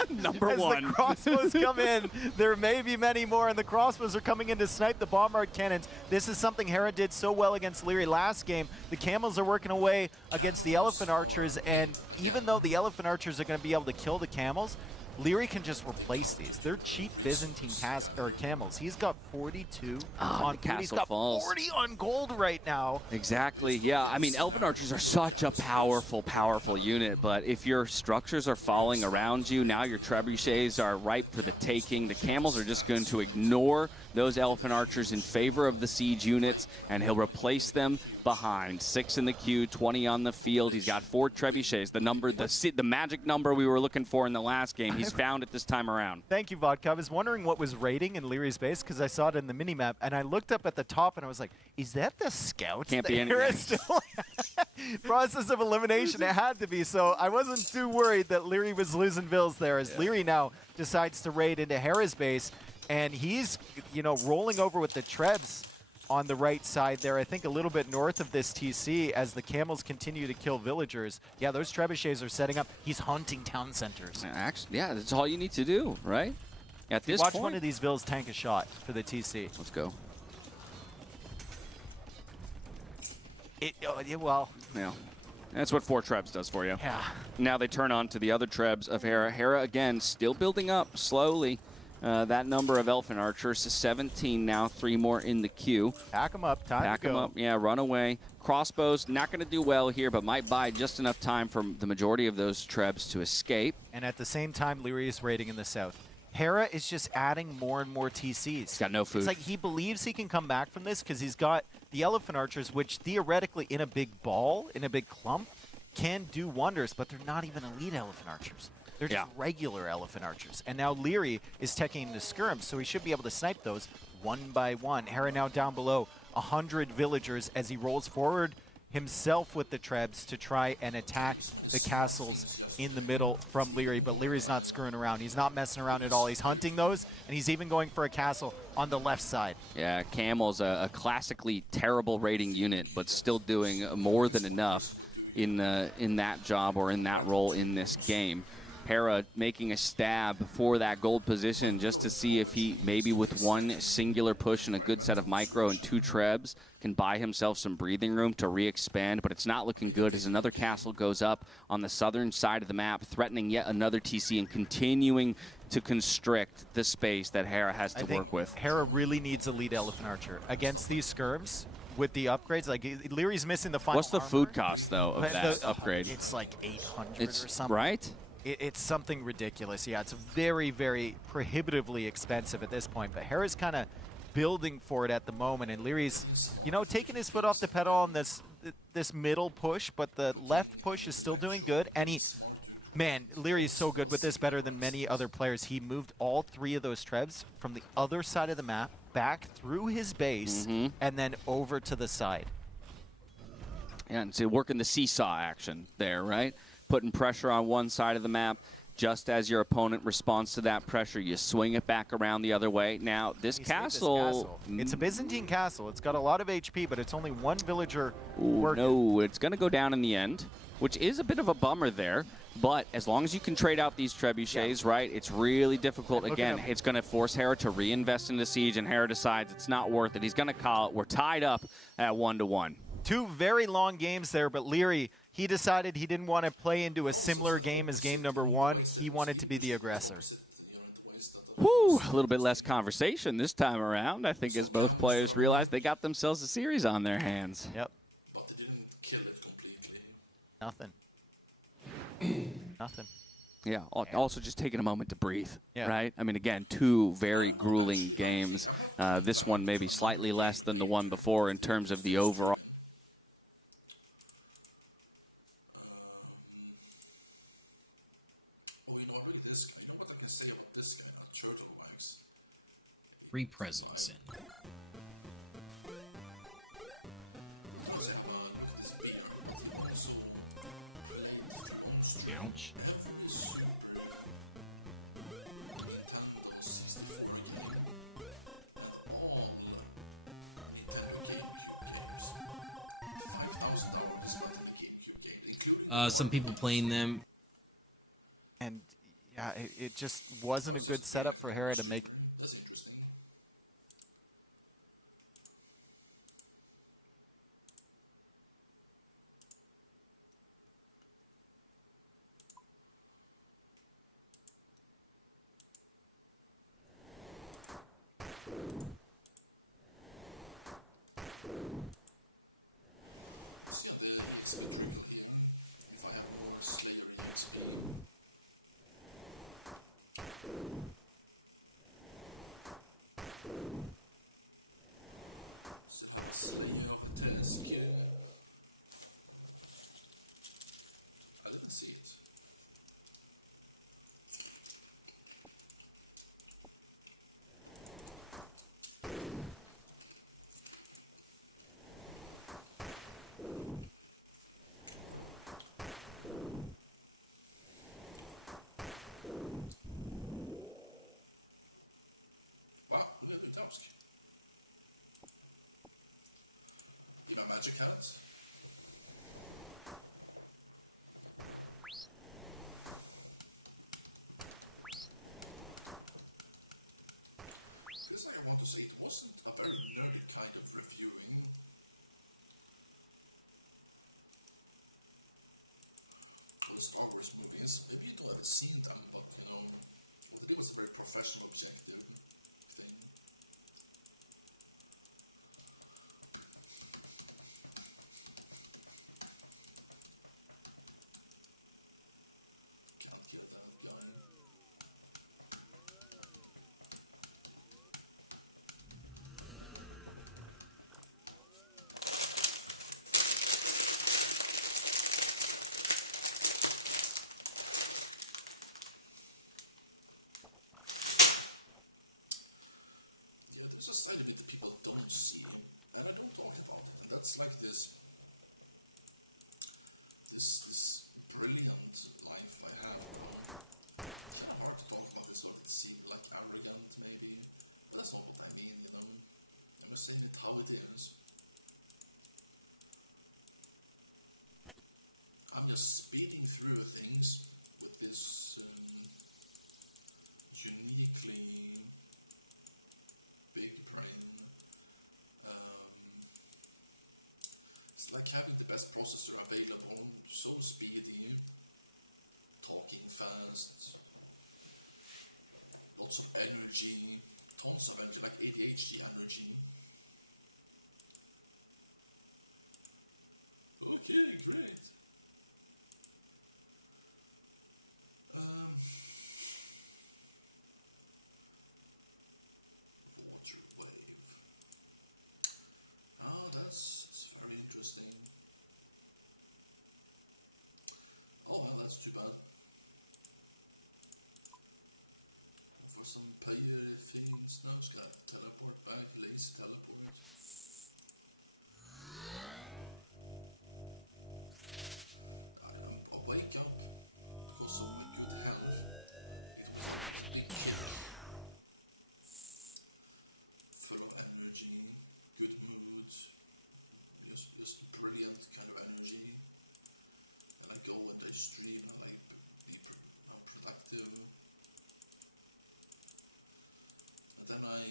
Number As one. the crossbows come in, there may be many more, and the crossbows are coming in to snipe the bombard cannons. This is something Hera did so well against Leary last game. The camels are working away against the elephant archers, and even though the elephant archers are going to be able to kill the camels, Leary can just replace these. They're cheap Byzantine camels. He's got 42 on food. He's got Falls. 40 on gold right now. Exactly, yeah. I mean, Elven Archers are such a powerful, powerful unit, but if your structures are falling around you, now your trebuchets are ripe for the taking. The camels are just going to ignore those Elephant Archers in favor of the siege units, and he'll replace them behind. 6 in the queue, 20 on the field. He's got 4 trebuchets, the magic number we were looking for in the last game. He's found it this time around. Thank you, Vodka. I was wondering what was raiding in Leary's base because I saw it in the minimap, and I looked up at the top and I was like, is that the scouts? Can't be Hera anything. still process of elimination. It had to be, so I wasn't too worried that Leary was losing vills there as Leary now decides to raid into Hera's base, and he's, you know, rolling over with the trebs on the right side there, I think a little bit north of this TC as the camels continue to kill villagers. Yeah, those trebuchets are setting up. He's hunting town centers. Actually, yeah, that's all you need to do, right? At this Watch point. one of these vills tank a shot for the TC. Let's go. Well, Yeah. That's what 4 trebs does for you. yeah. Now they turn on to the other trebs of Hera. Hera, again, still building up slowly. That number of Elephant Archers is 17 now, 3 more in the queue. Pack them up, time Pack to go. them up, yeah, run away. Crossbows, not going to do well here, but might buy just enough time for the majority of those trebs to escape. And at the same time, Leary is raiding in the south. Hera is just adding more and more TCs. He's got no food. It's like he believes he can come back from this because he's got the Elephant Archers, which theoretically in a big ball, in a big clump, can do wonders, but they're not even elite Elephant Archers. They're just regular Elephant Archers. And now Leary is teching into skirms, so he should be able to snipe those one by one. Hera now down below 100 villagers as he rolls forward himself with the trebs to try and attack the castles in the middle from Leary. But Leary's not screwing around. He's not messing around at all. He's hunting those, and he's even going for a castle on the left side. Yeah, Camel's a classically terrible rating unit, but still doing more than enough in that job or in that role in this game. Hera making a stab for that gold position just to see if he, maybe with one singular push and a good set of micro and 2 trebs, can buy himself some breathing room to re-expand, but it's not looking good as another castle goes up on the southern side of the map, threatening yet another TC and continuing to constrict the space that Hera has to work with. Hera really needs a lead Elephant Archer against these skirms with the upgrades. Like, Leary's missing the final What's the armor. food cost, though, of But that upgrade? It's like 800 or something. Right? It's something ridiculous. Yeah, it's very, very prohibitively expensive at this point. But Hera's kind of building for it at the moment, and Leary's, you know, taking his foot off the pedal on this middle push, but the left push is still doing good. And man, Leary is so good with this, better than many other players. He moved all 3 of those trebs from the other side of the map back through his base and then over to the side. Yeah, and so working the seesaw action there, right? Putting pressure on one side of the map. Just as your opponent responds to that pressure, you swing it back around the other way. Now, this castle... It's a Byzantine castle. It's got a lot of HP, but it's only 1 villager Ooh, working. no, it's going to go down in the end, which is a bit of a bummer there. But as long as you can trade out these trebuchets, right, it's really difficult. Again, it's going to force Hera to reinvest in the siege, and Hera decides it's not worth it. He's going to call it. We're tied up at 1-1. 2 very long games there, but Leary, he decided he didn't want to play into a similar game as game number 1. He wanted to be the aggressor. Whew, a little bit less conversation this time around, I think, as both players realized they got themselves a series on their hands. Yep. But they didn't kill it completely. Nothing. Nothing. Yeah, also just taking a moment to breathe, Yeah. right? I mean, again, 2 very grueling games. This one maybe slightly less than the one before in terms of the overall. You know what I can say about this guy? Turtle vibes. 3 presents in. Ouch. Some people playing them And yeah, it just wasn't a good setup for Hera to make. That's interesting. See, it's the trickle here. If I have more Slayer EXP. So let's Slayer of the Task. I didn't see it. Wow, look at the task. In my magic hat. This I want to say it wasn't a very nerdy kind of reviewing. Of the Star Wars movies. Maybe you don't have seen them, but you know, it was a very professional, objective thing. Can't kill that guy. Yeah, there's a side of it that people don't see, and I don't talk about it. And that's like this brilliant life I have. It's kind of hard to talk about it, so it seems like arrogant, maybe. But that's not what I mean, you know. I'm just saying it how it is. I'm just speeding through things with this uniquely big brain. It's like having the best processor available, so speedy, talking fast, lots of energy, tons of energy, like ADHD energy. Okay, great. Water wave. Oh, that's very interesting. Oh, well, that's too bad. For some player things, now it's got teleport back, lazy teleport. I'll wake up because of my good health. It was big, full of energy, good mood, just brilliant kind of energy. And I go and I stream and I I'm productive. And then I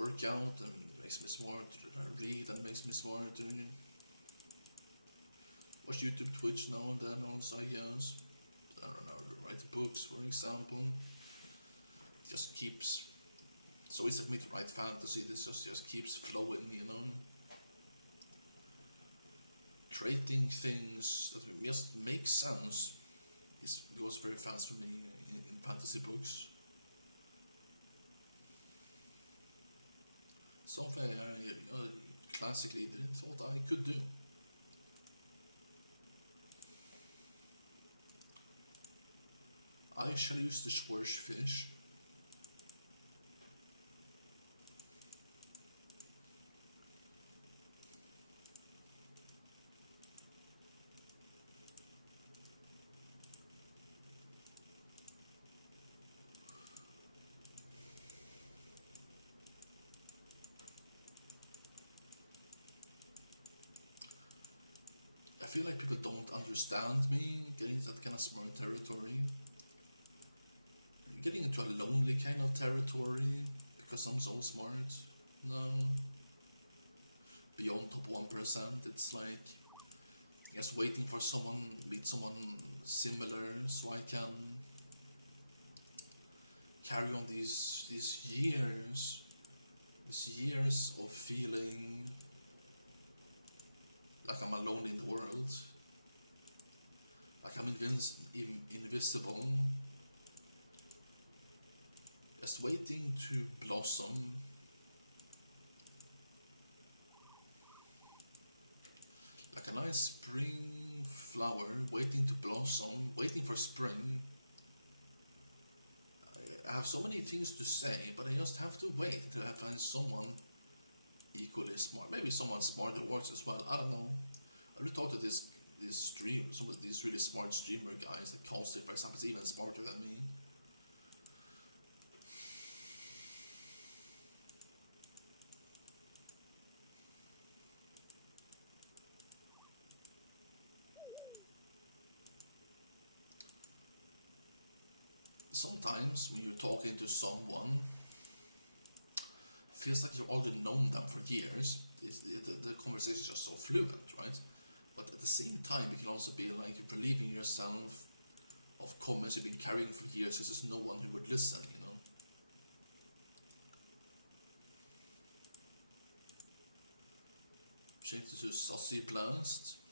work out and it makes me smart. I read and makes me smarter. Watch YouTube, Twitch now and then also, I guess. I don't know, write books, for example. Just keeps. So it's a mix of my fantasy. This just keeps flowing, you know. Creating things that just make sense. It goes very fast for me in fantasy books. Something I classically didn't thought I could do. I shall use the Schwarzfisch. I feel like people don't understand me getting that kind of smart territory. smart. No. Beyond top 1%, it's like just waiting for someone, meet someone similar, so I can carry on these years of feeling like I'm alone in the world, like I'm invisible, just waiting to blossom. Like a nice spring flower waiting to blossom, waiting for spring. I have so many things to say, but I just have to wait till I find someone equally smart. Maybe someone smarter works as well. I don't know. I really talked to these streamers, some of these really smart streamer guys. That Kelsey, for example, is even smarter than me. Sometimes when you're talking to someone, it feels like you've already known them for years. The conversation is just so fluent, right? But at the same time, it can also be like believing yourself of comments you've been carrying for years. There's just no one who would listen, you know. Change to saucy blast.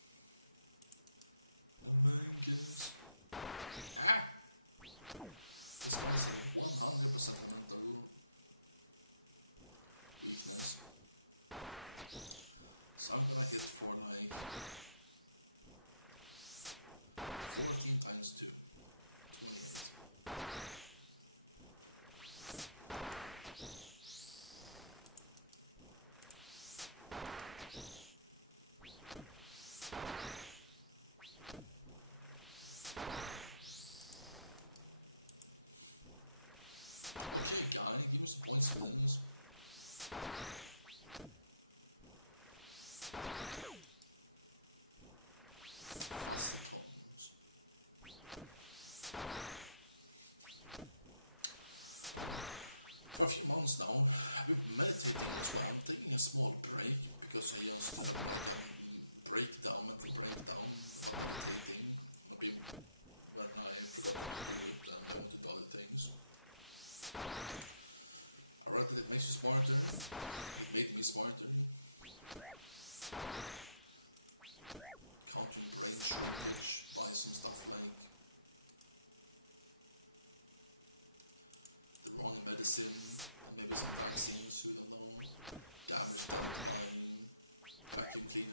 For a few months now, I've been meditating as well. I'm taking a small break because I just break down meditating. Maybe when I am productive and I want to do other things. I read that it makes you smarter, it made me smarter. Counting brain shortage, buy some stuff like the wrong medicine, maybe some vaccines, we don't know. Damage done by vacuum cleaner.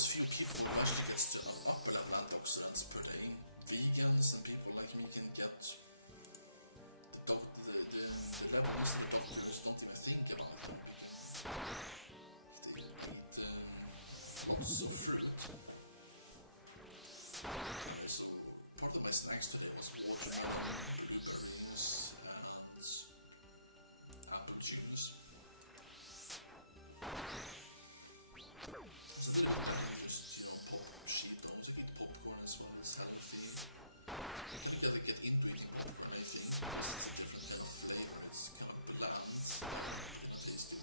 most few people who actually gets to upper than antioxidants per day. Vegans and people like me can get the rebels and the doctors don't even think about it. They eat lots of fruit. So part of my snacks today was watermelon, blueberries, and apple juice. So just, popcorn Cheetos, you eat popcorn as well, it's healthy. You gotta get into eating popcorn, I think, because it's a different kind of flavor, it's kind of bland, tasty.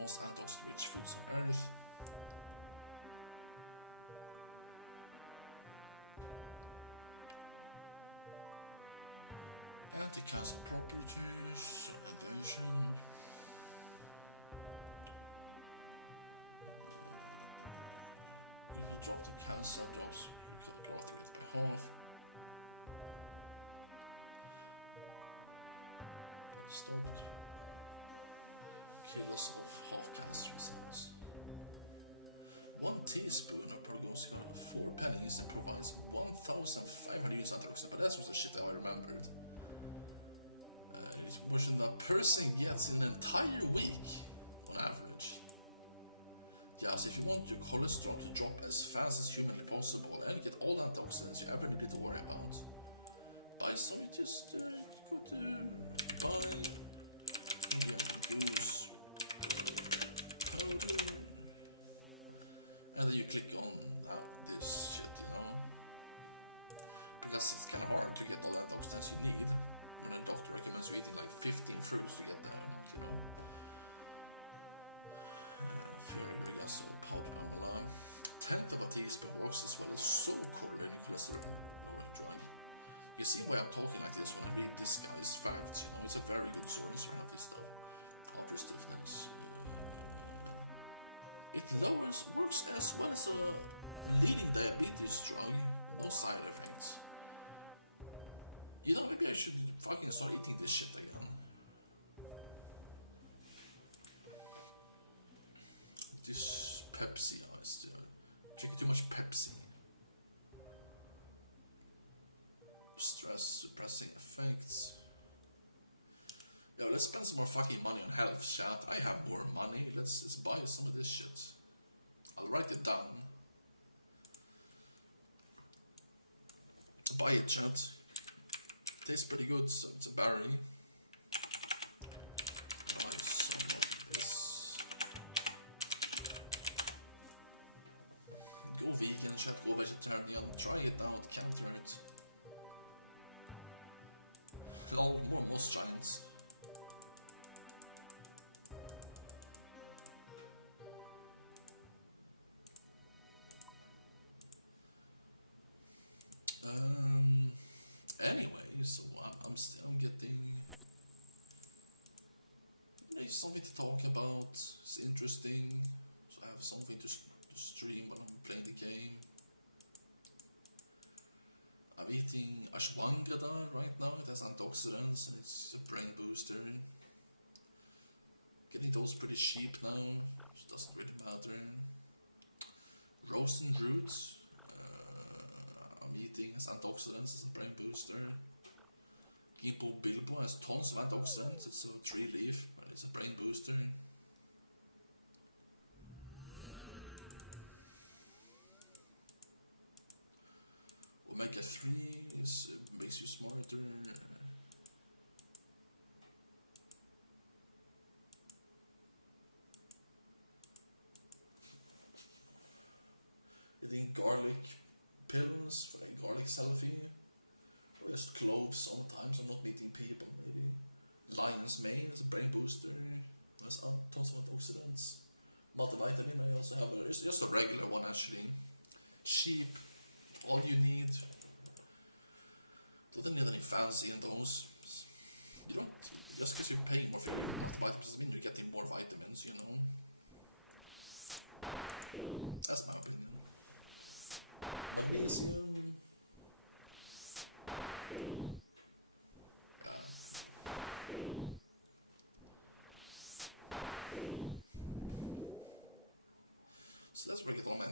most antox-rich foods on Earth. Anti-cancer properties, oxidation. If you drop the cancer dose, you can go out of it by half. Stop. Kills of half-cancer cells. 1 teaspoon of Burgosina of 4 pennies and provides 1,500 units of toxin. But that's also shit that I remembered. It's more than a person gets in an entire week on average. Yeah, so if you want your cholesterol to drop as fast as humanly possible and get all the antioxidants you ever need to worry about, buy some just go to money, booze, and then you click on this shit, because it's kind of hard to get all the antioxidants you need, and a doctor recommends you eating like 15 fruits to get them. Because of problem, tenth of a teaspoon works as well as so cold when you cholesterol. You see why I'm talking like this when I read this guy's facts. You know, it's a very good source for this stuff. Other stuff is it works as well as a leading diabetes drug. No side effects. You know, maybe I should fucking start eating this shit again. This Pepsi, I was drinking too much Pepsi. Stress suppressing effects. Yo, let's spend some more fucking money on health, chat. I have more money. Let's buy some of this shit. I'll write it down. Buy it, chat. Tastes pretty good, so it's a berry. Go vegan, chat. Go vegetarian. Try it out, can't hurt. Almost giants. Anyway, so I'm still getting. There's something to talk about. It's interesting. So I have something to stream when I'm playing the game. I'm eating ashwagandha right now. It has antioxidants. It's a brain booster. Getting those pretty cheap now. It doesn't really matter. Roasting roots. I'm eating as antioxidants. It's a brain booster. Ginkgo bilbo has tons of antioxidants. It's a tree leaf. It's a brain booster. Omega-3 makes you smarter. Eating garlic pills, garlic sulfate. Just cloves sometimes. I'm not eating people, maybe. Lion's mane is a brain booster. There's tons of antioxidants. Multivitamin I also have. It's just a regular one actually. Cheap. All you need. Doesn't get any fancy in those. You don't. Just because you're paying more for vitamins doesn't mean you're getting more vitamins, you know. That's my opinion. Magnesium. So let's bring it on my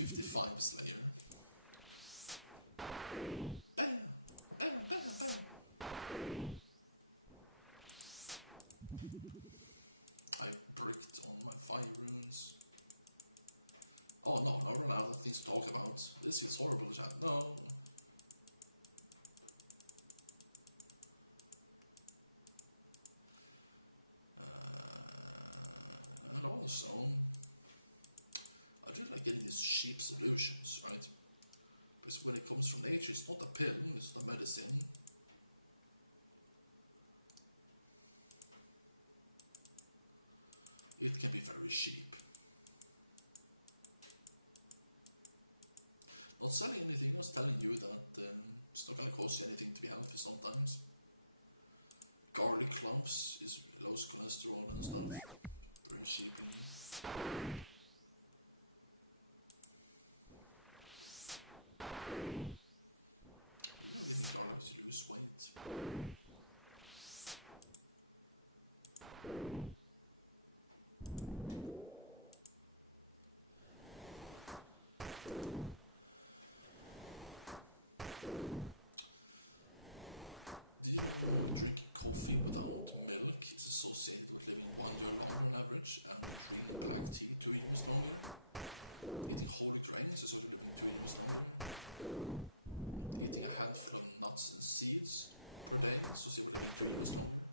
55 Slayer. Bam! Bam! Bam! Bam! I bricked on my fire runes. Oh no, I run out of things to talk about. This is horrible, chat. No. And also, I do like getting these cheap solutions, right? Because when it comes from nature, it's not a pill, it's not medicine. It can be very cheap. Not selling anything, just telling you that it's not going to cost you anything to be healthy sometimes. Garlic cloves is low cholesterol and stuff. Very cheap. Use weight. Drinking coffee without milk is associated with living 1 year longer on average, and drinking black tea 2 years longer. Eating holy grains is only living 2 years longer. Eating a handful of nuts and seeds per day is associated with living 2 years longer.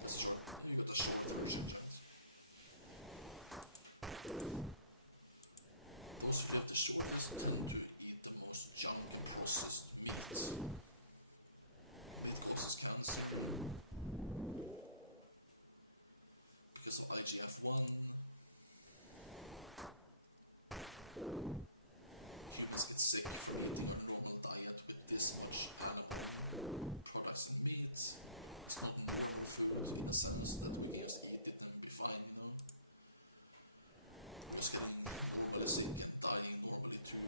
That's short. You got a short version, right? Those who live the shortest tend to eat the most junk processed meats. It causes cancer because of IGF-1. Humans get sick from eating our normal diet with this much animal products and meats. It's not normal food in a sense that we can just eat it and be fine, you know? Just getting normally sick and dying normally too.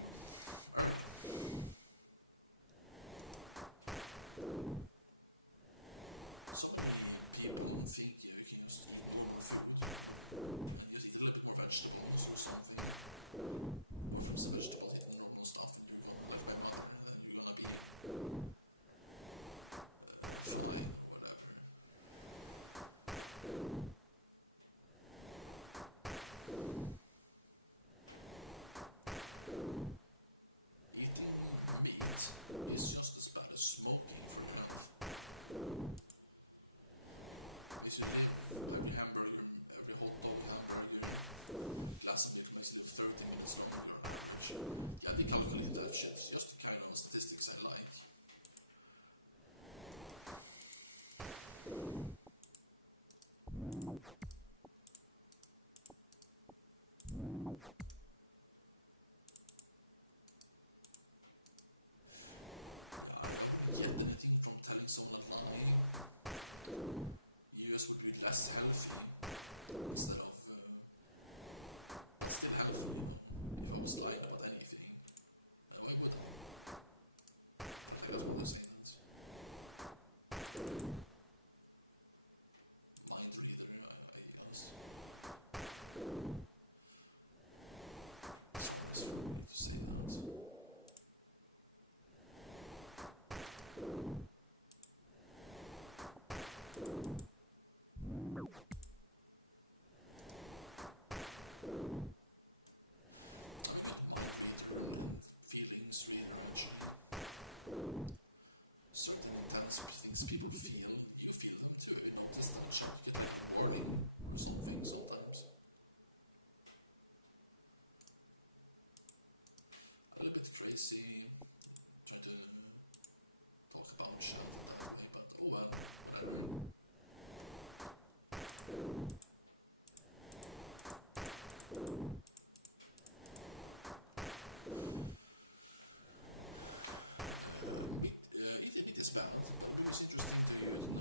So many people think you can just eat normal food and just eat a little bit more vegetables or something. Or from some vegetables, eat normal stuff, and you're gonna, like my mother, you're gonna be fine or whatever. Eating meat is just as bad as smoking for health. Basically, every hamburger, every hot dog hamburger, glass of milk makes it 30 minutes longer. Yeah, we calculated that shit. It's just the kind of statistics I like. I don't get anything from telling someone a lie. US would be less healthy instead of still healthy, you know. If I was lying about anything, no, I wouldn't. I think that's what they're saying. Mind reader, I guess. It's weird to say that. Feelings reader, actually. Certain intense things people feel, you feel them too. You notice that you get like a warning or something sometimes. A little bit crazy, trying to talk about shit that way, but oh well, whatever. It is bad, but it was interesting to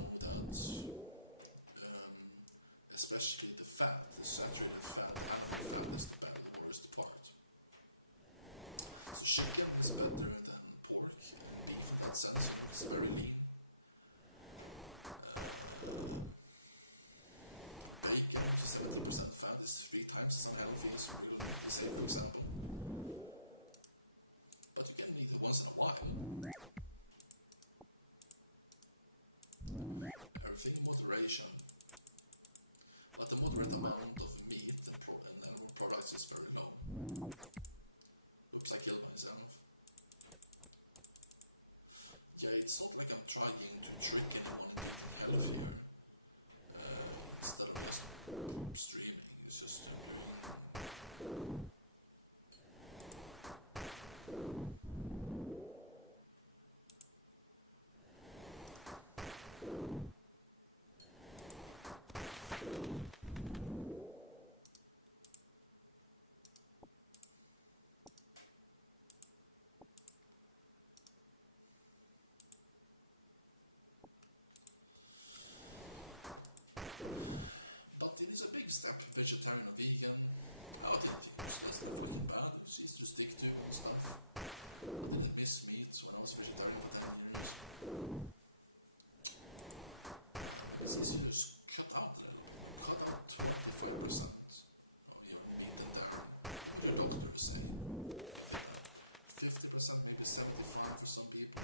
it's not like I'm trying to trick anyone into health here. Instead of just streaming, it's just but it is a big step, vegetarian or vegan. I think it's less than fucking bad, it's easy to stick to and stuff. I didn't miss meat when I was vegetarian for 10 years. It's easy to just cut out 25% of your meat and dairy. Your doctor will say 50%, maybe 75% for some people.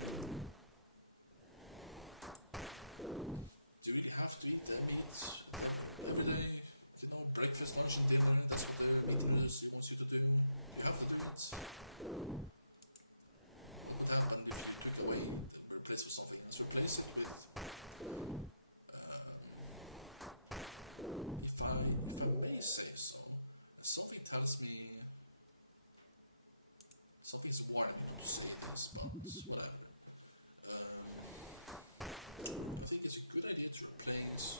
Do you really have to eat that meat every day? You know, breakfast, lunch, and dinner. That's what the meat industry wants you to do. You have to do it. What would happen if you took away and replace with something else? Replace it with. If I may say so, something tells me. Something's warning me not to say this, but whatever. I think it's a good idea to replace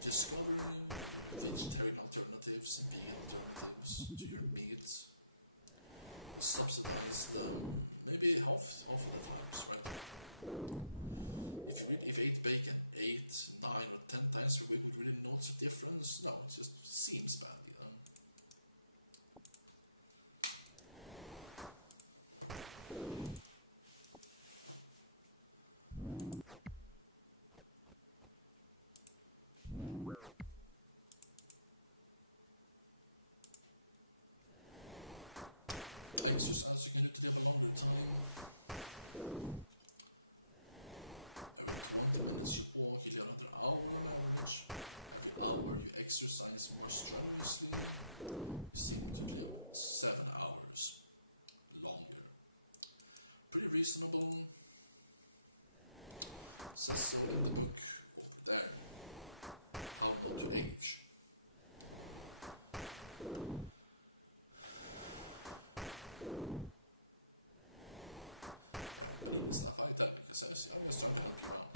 discovering vegetarian alternatives and vegan alternatives to your meats. Subsidize them, maybe half the times, right? If you eat bacon 8, 9, or 10 times a week, would really notice a difference? No, it just seems bad, you know. Exercise you can do to live a longer time. Every 20 minutes you walk, you do another hour on average. Every hour you exercise more strenuously, you seem to live 7 hours longer. Pretty reasonable. Says so in the book over there. How not to age. Stuff like that because I still have to start looking around.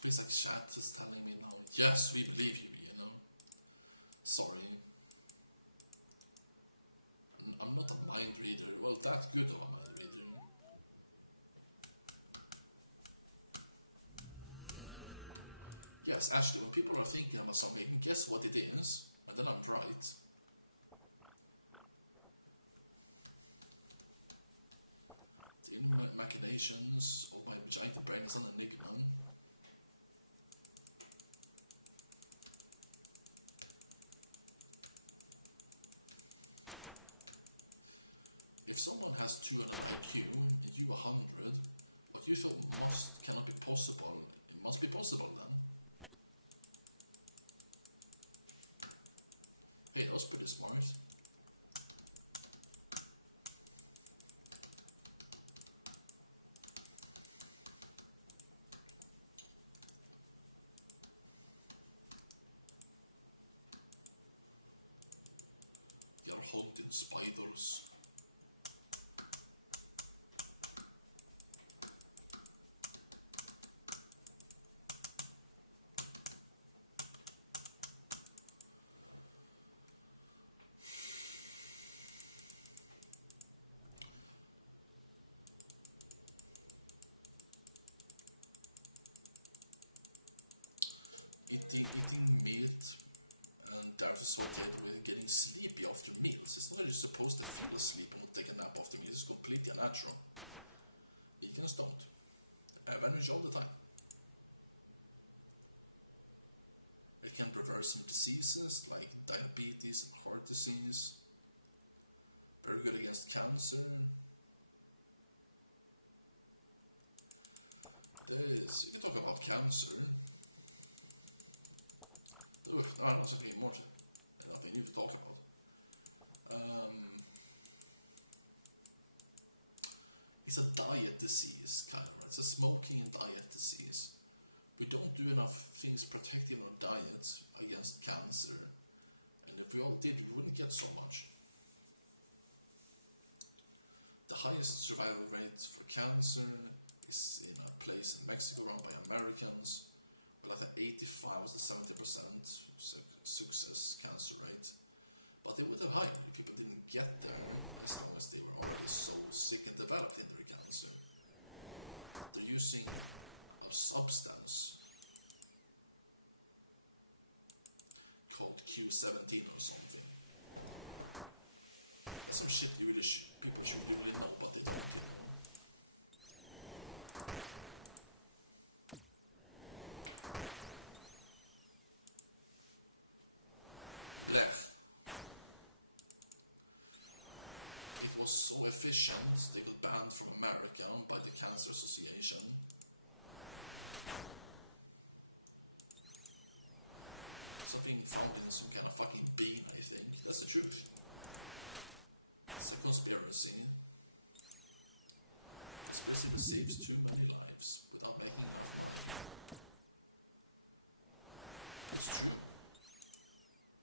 Because the chat is telling me now, yes, we believe you know. Sorry. I'm not a mind reader. Well, that's good of a mind reader. Yes, actually, when people are thinking about something, guess what it is, and then I'm right. In my machinations of my giant brains and enigma. If someone has 200 IQ and you 100, what you feel cannot be possible, it must be possible then. Hey, that was pretty smart. You're hunting spiders. Eating meat and therefore getting sleep disease. Very good against cancer. This, you talk about cancer. Look, no, it's okay, more. Nothing you talk about. It's a diet disease, kind of. It's a smoking and diet disease. We don't do enough things protecting our diets against cancer. And if we all did, we wouldn't get so much. The highest survival rate for cancer is in a place in Mexico run by Americans with like an 85 to 70% success cancer rate. But they would have higher if people didn't get there as long as they were already so sick and developed in their cancer. They're using a substance called Q17 or something. It's some shit you really people should really know about it. Blech. It was so efficient they got banned from America by the Cancer Association. Something found in some kind of fucking bean, I think. That's the truth. It's a conspiracy. This person saves too many lives without making it. It's true.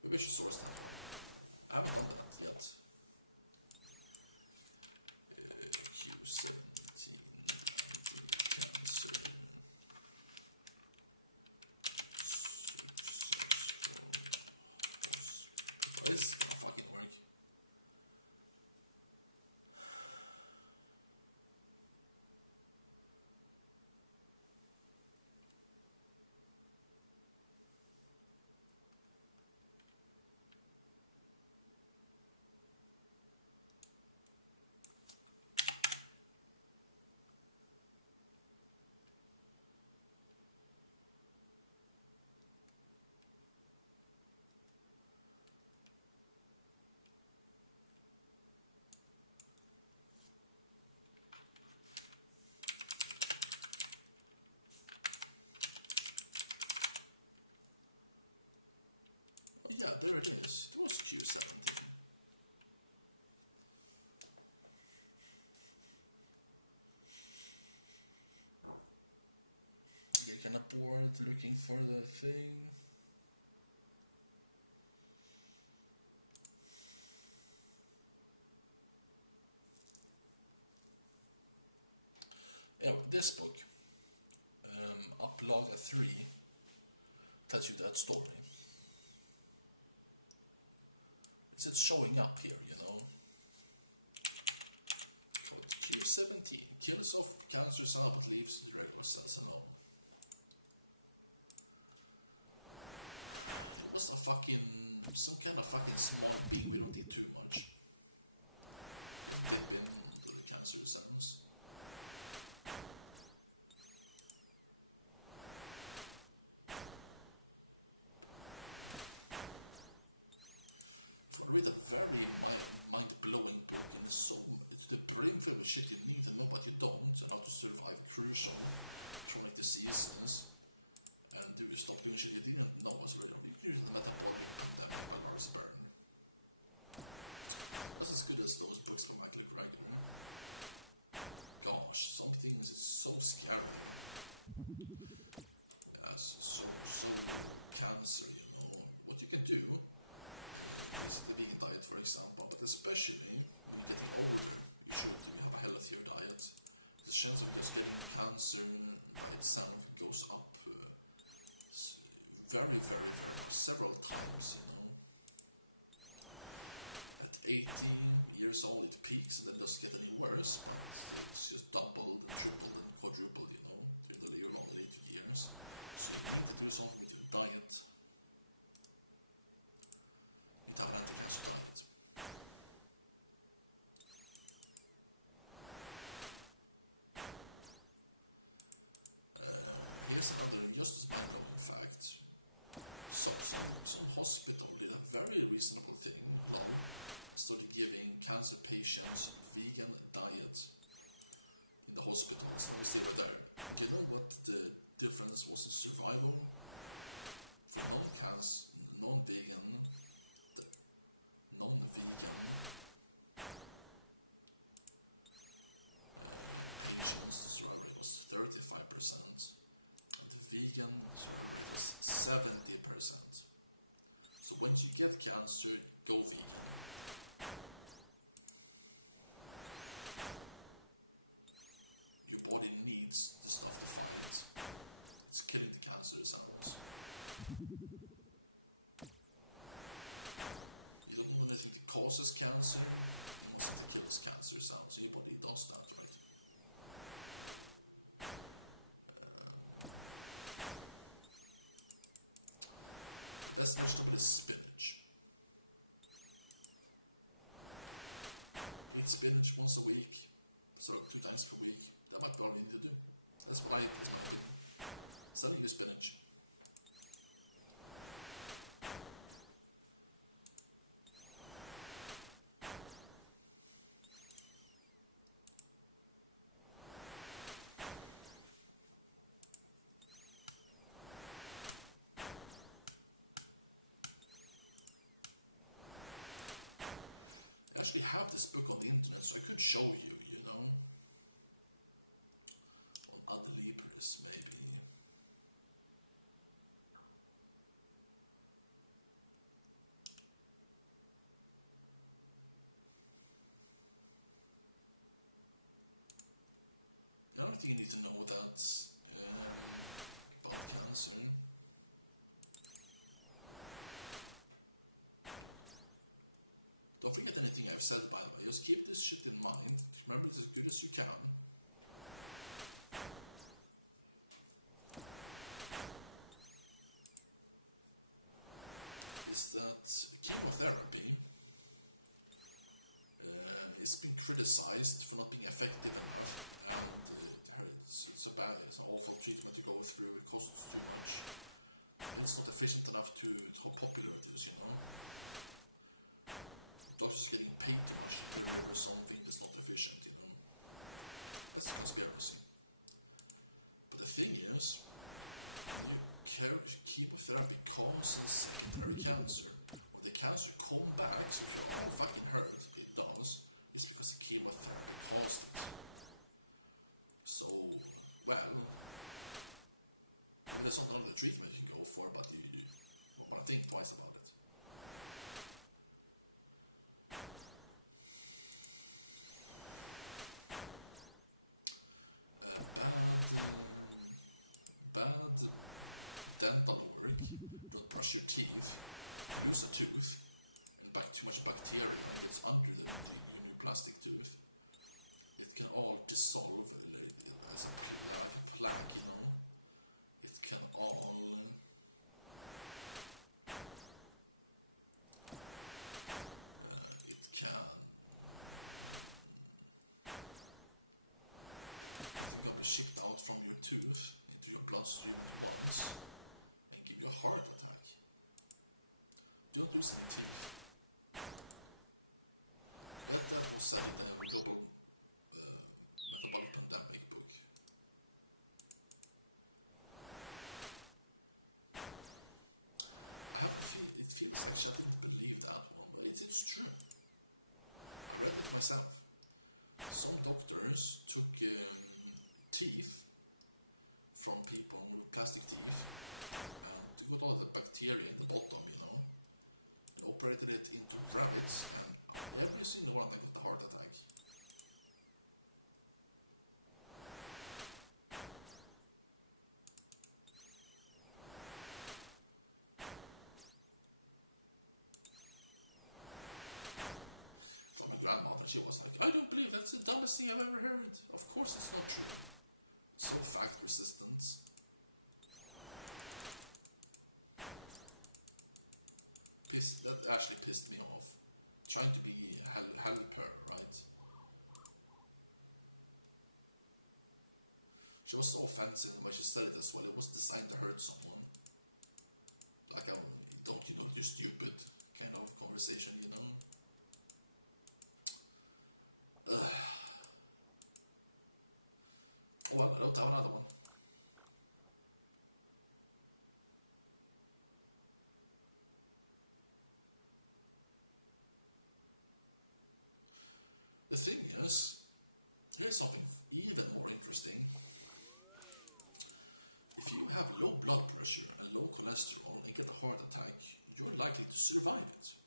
Maybe I should source that. I haven't done that yet. Q17. It's gonna fucking work. Yeah, there it is. It was Q17. I get kind of bored looking for the thing. This book, Uplag 3, tells you that story. It's showing up here, you know. Q17 kills off cancer cell but leaves the regular cells alone. It was a fucking, some kind of fucking small beam, we don't did too much. They've been with cancer cells. With a very mind-blowing book, it's the brain filled with shit you need to know, but you don't, and how to survive crucial chronic diseases. And do you stop doing shit you didn't know as well? You can let the body that burn. That's as good as those books from Michael Craig. Gosh, some things is so scary. Yes, so cancer, you know. What you can do is the vegan diet, for example, but especially when you get older, you should have a healthier diet. The chance of just getting cancer itself goes up very, very, very several times, you know. At 80 years old, it peaks, that doesn't get any worse. It's just doubled, tripled, and quadrupled, you know, in the later on 80 years. So you need to do something with your diet. Here's another just fact. Some hospital did a very reasonable thing. change vegan diet in the hospitals. Let me see there. You know what the difference was in survival for non-vegan, patients, survival was 35%. The vegan was 70%. So when you get cancer, go vegan. Your body needs the stuff to fight. It's killing the cancer cells. You don't want anything that causes cancer. It must kill its cancer cells. Your body does that, right? Best vegetable is spinach. Eat spinach once a week. So 2 times per week. Det var bra linje du. That's why instead of spinach. I actually have this book on the internet, so I could show you, you know, on other libraries, maybe. Another thing you need to know that's about cancer. Don't forget anything I've said, by the way. Just keep this shit in mind. Remember this as good as you can. Is that chemotherapy it's been criticized for not being effective enough, and it's a bad, it's an awful treatment to go through. It costs too much. It's not efficient enough to how popular it is, you know. Doctors getting paid too much for something that's not efficient, you know. That's a conspiracy. But the thing is, chemotherapy causes secondary cancer. When the cancer comes back, so if you're all fucking hurt, it does, it's because the chemotherapy caused it. So, well, there's another treatment you can go for, but you want to think twice about it. Bad dental work. Don't brush your teeth. Use a tooth. And too much bacteria that's under the new plastic tooth. It can all dissolve as a plaque, you know. It can all be shipped out from your tooth into your bloodstream at once and give you a heart attack. Don't lose the teeth. That was said in the global pandemic book. It feels actually, I don't believe that one, but it's true. I read it myself. Some doctors took teeth from people with plastic teeth and got all the bacteria in the bottom, you know. They operated it into rabbits, and every single one of them got a heart attack. For my grandmother, she was like, I don't believe that's the dumbest thing I've ever heard. Of course it's not true. So fact resistance. That actually pissed me off. Trying to be help her, right? She was so offensive when she said this. Well, it was designed to hurt someone. Like, don't you know you're stupid kind of conversation, you know? Here's something even more interesting. If you have low blood pressure and low cholesterol and get a heart attack, you're likely to survive it.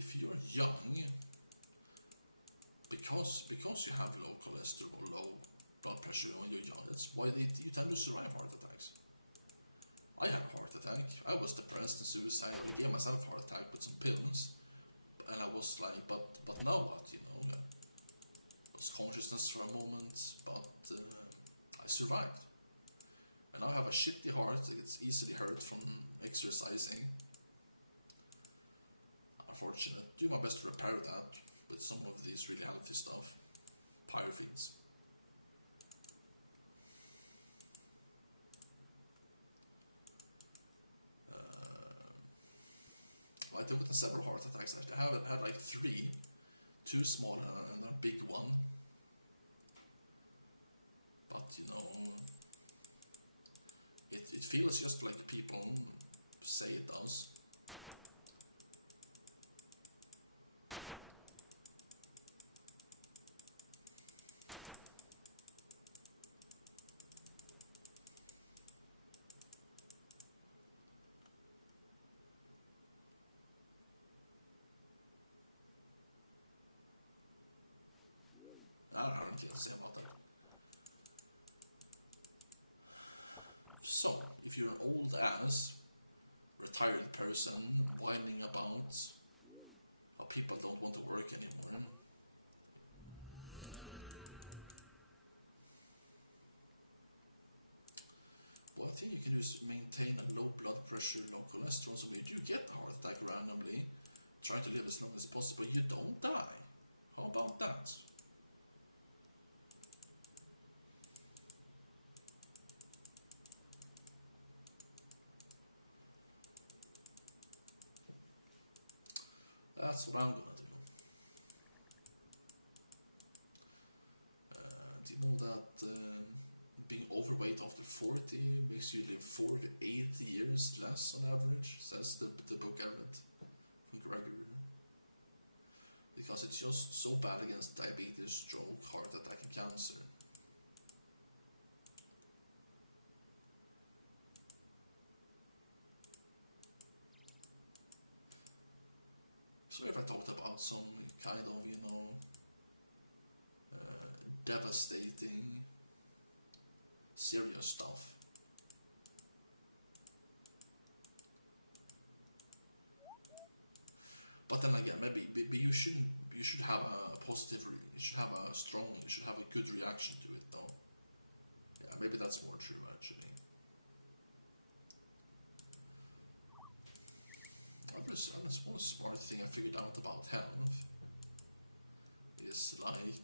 If you're young, because you have low cholesterol, low blood pressure when you're young, it's why you tend to survive heart attacks. I had a heart attack. I was depressed and suicidal. I gave myself a heart attack with some pills. And I was like, but now what? You know, I lost consciousness for a moment, but I survived. And I have a shitty heart. It's easily hurt from exercising. Unfortunately, do my best to repair that with some of these really healthy stuff. Pyrethins. I dealt with several heart attacks. I haven't had like 3, 2 small and a big one. But you know, it feels just like people say it does. So, if you're an old ass, retired person, whining about how people don't want to work anymore, well, I think you can just maintain a low blood pressure, low cholesterol, so you do get heart attack randomly. Try to live as long as possible, you don't die. How about that? That's what I'm gonna do. Do you know that being overweight after 40 makes you live 4 to 8 years less on average, says the book I read from Gregory. Because it's just so bad against diabetes, stroke, heart attack, and cancer. So if I talked about some kind of, you know, devastating, serious stuff. But then again, maybe you should have a positive, you should have a strong, you should have a good reaction to it, though. Yeah, maybe that's more true, actually. This one smart thing I figured out about health is like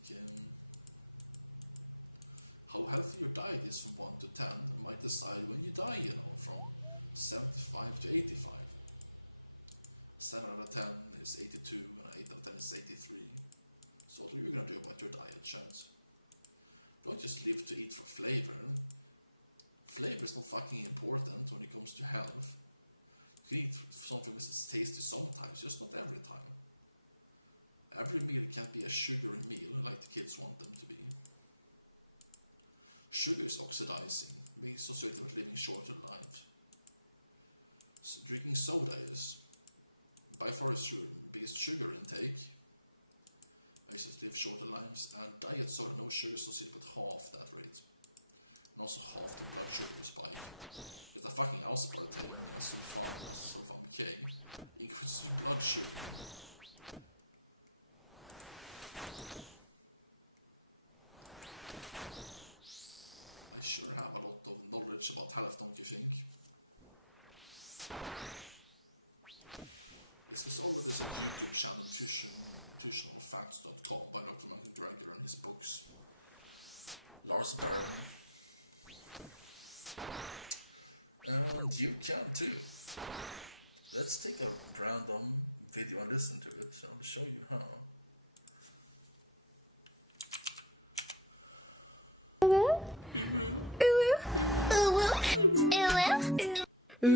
how healthy your diet is from 1 to 10. You might decide when you die, you know, from 75 to 85. 7 out of 10 is 82, and 8 out of 10 is 83. So what are you going to do about your diet, chance? Don't just live to eat for flavor. Flavor is not fucking important when it comes to health. You can eat something because it's tasty sometimes, just not every time. Every meal can't be a sugary meal like the kids want them to be. Sugar is oxidizing, makes it so for living shorter life. So drinking soda is by far the biggest sugar intake. Makes it live shorter lives, and diets are no sugar, so you but half that rate. Also half the blood sugar spike. With a fucking alphabet is fucking cake. Increases your blood sugar. I sure have a lot of knowledge about health, don't you think? This is all the nutritionalfacts.com by Dr. Michael Greger and his books. Lars Berg. And you can too. Let's take a random video and listen to it. I'll show you how. Ooh, ooh, ooh, ooh. Sorry,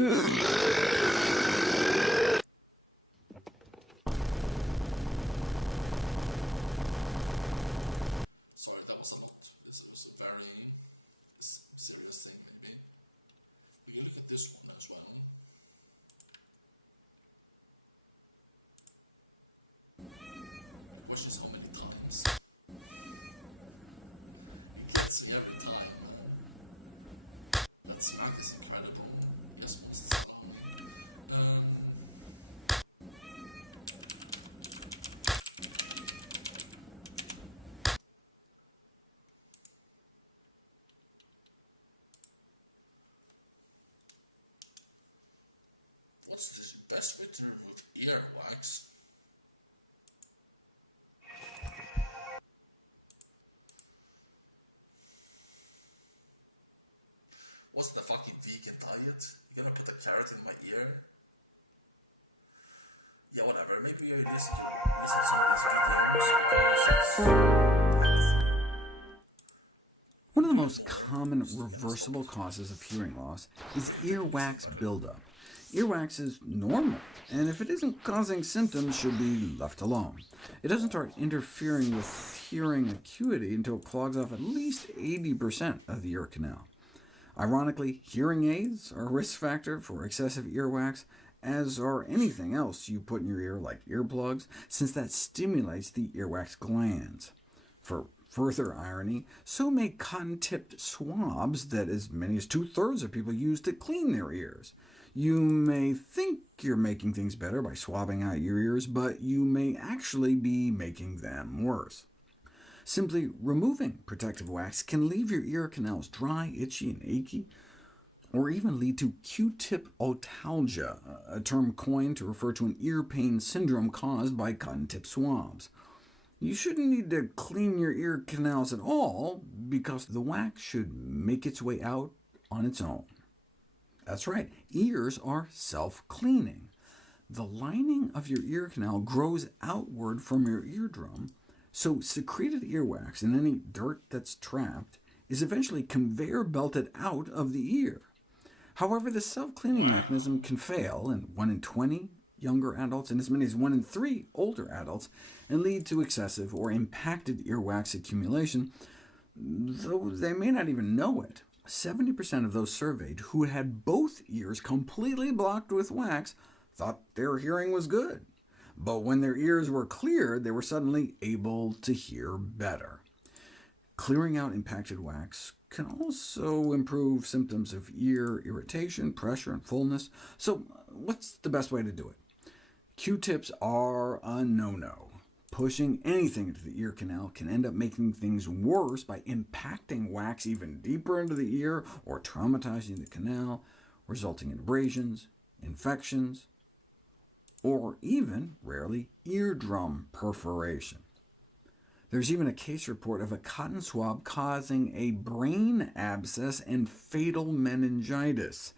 that was a lot. This was a very serious thing, maybe. We can look at this one as well. Watch this how many times. Let's see every time. That smack is incredible. Yes, what's this along? What's this best way to remove earwax? What's the fucking vegan diet? You gonna put a carrot in my ear? Yeah, whatever. Maybe you listen to some of these videos. One of the most common reversible causes of hearing loss is earwax buildup. Earwax is normal, and if it isn't causing symptoms, should be left alone. It doesn't start interfering with hearing acuity until it clogs off at least 80% of the ear canal. Ironically, hearing aids are a risk factor for excessive earwax, as are anything else you put in your ear, like earplugs, since that stimulates the earwax glands. For further irony, so may cotton-tipped swabs that as many as 2/3 of people use to clean their ears. You may think you're making things better by swabbing out your ears, but you may actually be making them worse. Simply removing protective wax can leave your ear canals dry, itchy, and achy, or even lead to Q-tip otalgia, a term coined to refer to an ear pain syndrome caused by cotton-tip swabs. You shouldn't need to clean your ear canals at all, because the wax should make its way out on its own. That's right, ears are self-cleaning. The lining of your ear canal grows outward from your eardrum, so secreted earwax and any dirt that's trapped is eventually conveyor belted out of the ear. However, the self-cleaning mechanism can fail in 1 in 20 younger adults and as many as 1 in 3 older adults, and lead to excessive or impacted earwax accumulation, though they may not even know it. 70% of those surveyed who had both ears completely blocked with wax thought their hearing was good, but when their ears were cleared, they were suddenly able to hear better. Clearing out impacted wax can also improve symptoms of ear irritation, pressure, and fullness. So what's the best way to do it? Q-tips are a no-no. Pushing anything into the ear canal can end up making things worse by impacting wax even deeper into the ear or traumatizing the canal, resulting in abrasions, infections, or even, rarely, eardrum perforation. There's even a case report of a cotton swab causing a brain abscess and fatal meningitis,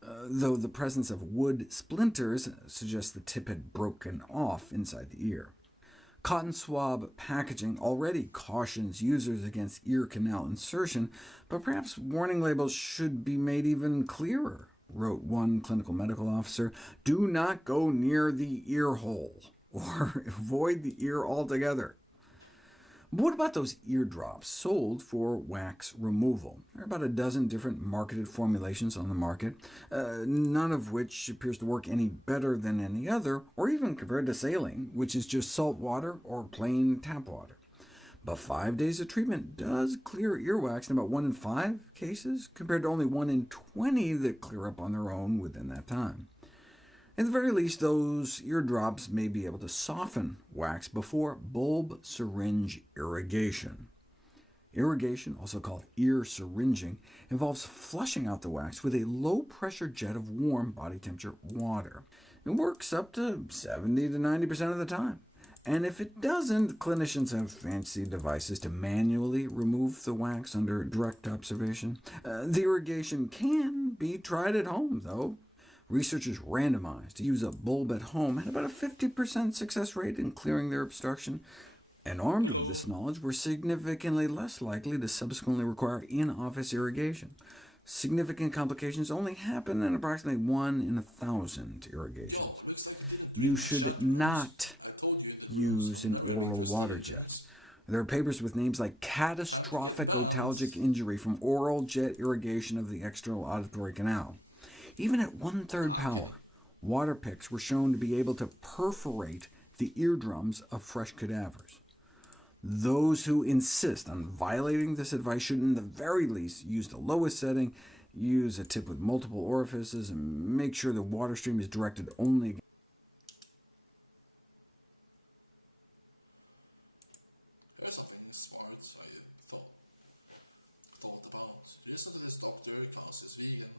though the presence of wood splinters suggests the tip had broken off inside the ear. Cotton swab packaging already cautions users against ear canal insertion, but perhaps warning labels should be made even clearer, wrote one clinical medical officer. Do not go near the ear hole, or avoid the ear altogether. But what about those eardrops sold for wax removal? There are about a dozen different marketed formulations on the market, none of which appears to work any better than any other, or even compared to saline, which is just salt water or plain tap water. But 5 days of treatment does clear earwax in about 1 in 5 cases, compared to only 1 in 20 that clear up on their own within that time. At the very least, those eardrops may be able to soften wax before bulb syringe irrigation. Irrigation, also called ear syringing, involves flushing out the wax with a low-pressure jet of warm body temperature water. It works up to 70 to 90% of the time. And if it doesn't, clinicians have fancy devices to manually remove the wax under direct observation. The irrigation can be tried at home, though. Researchers randomized to use a bulb at home had about a 50% success rate in clearing their obstruction, and armed with this knowledge were significantly less likely to subsequently require in-office irrigation. Significant complications only happen in approximately 1 in 1,000 irrigations. You should not use an oral water jet. There are papers with names like catastrophic otalgic injury from oral jet irrigation of the external auditory canal. Even at 1/3 power, water picks were shown to be able to perforate the eardrums of fresh cadavers. Those who insist on violating this advice should, in the very least, use the lowest setting, use a tip with multiple orifices, and make sure the water stream is directed only There's something smart I had thought about. Yesterday's doctor counts as vegan.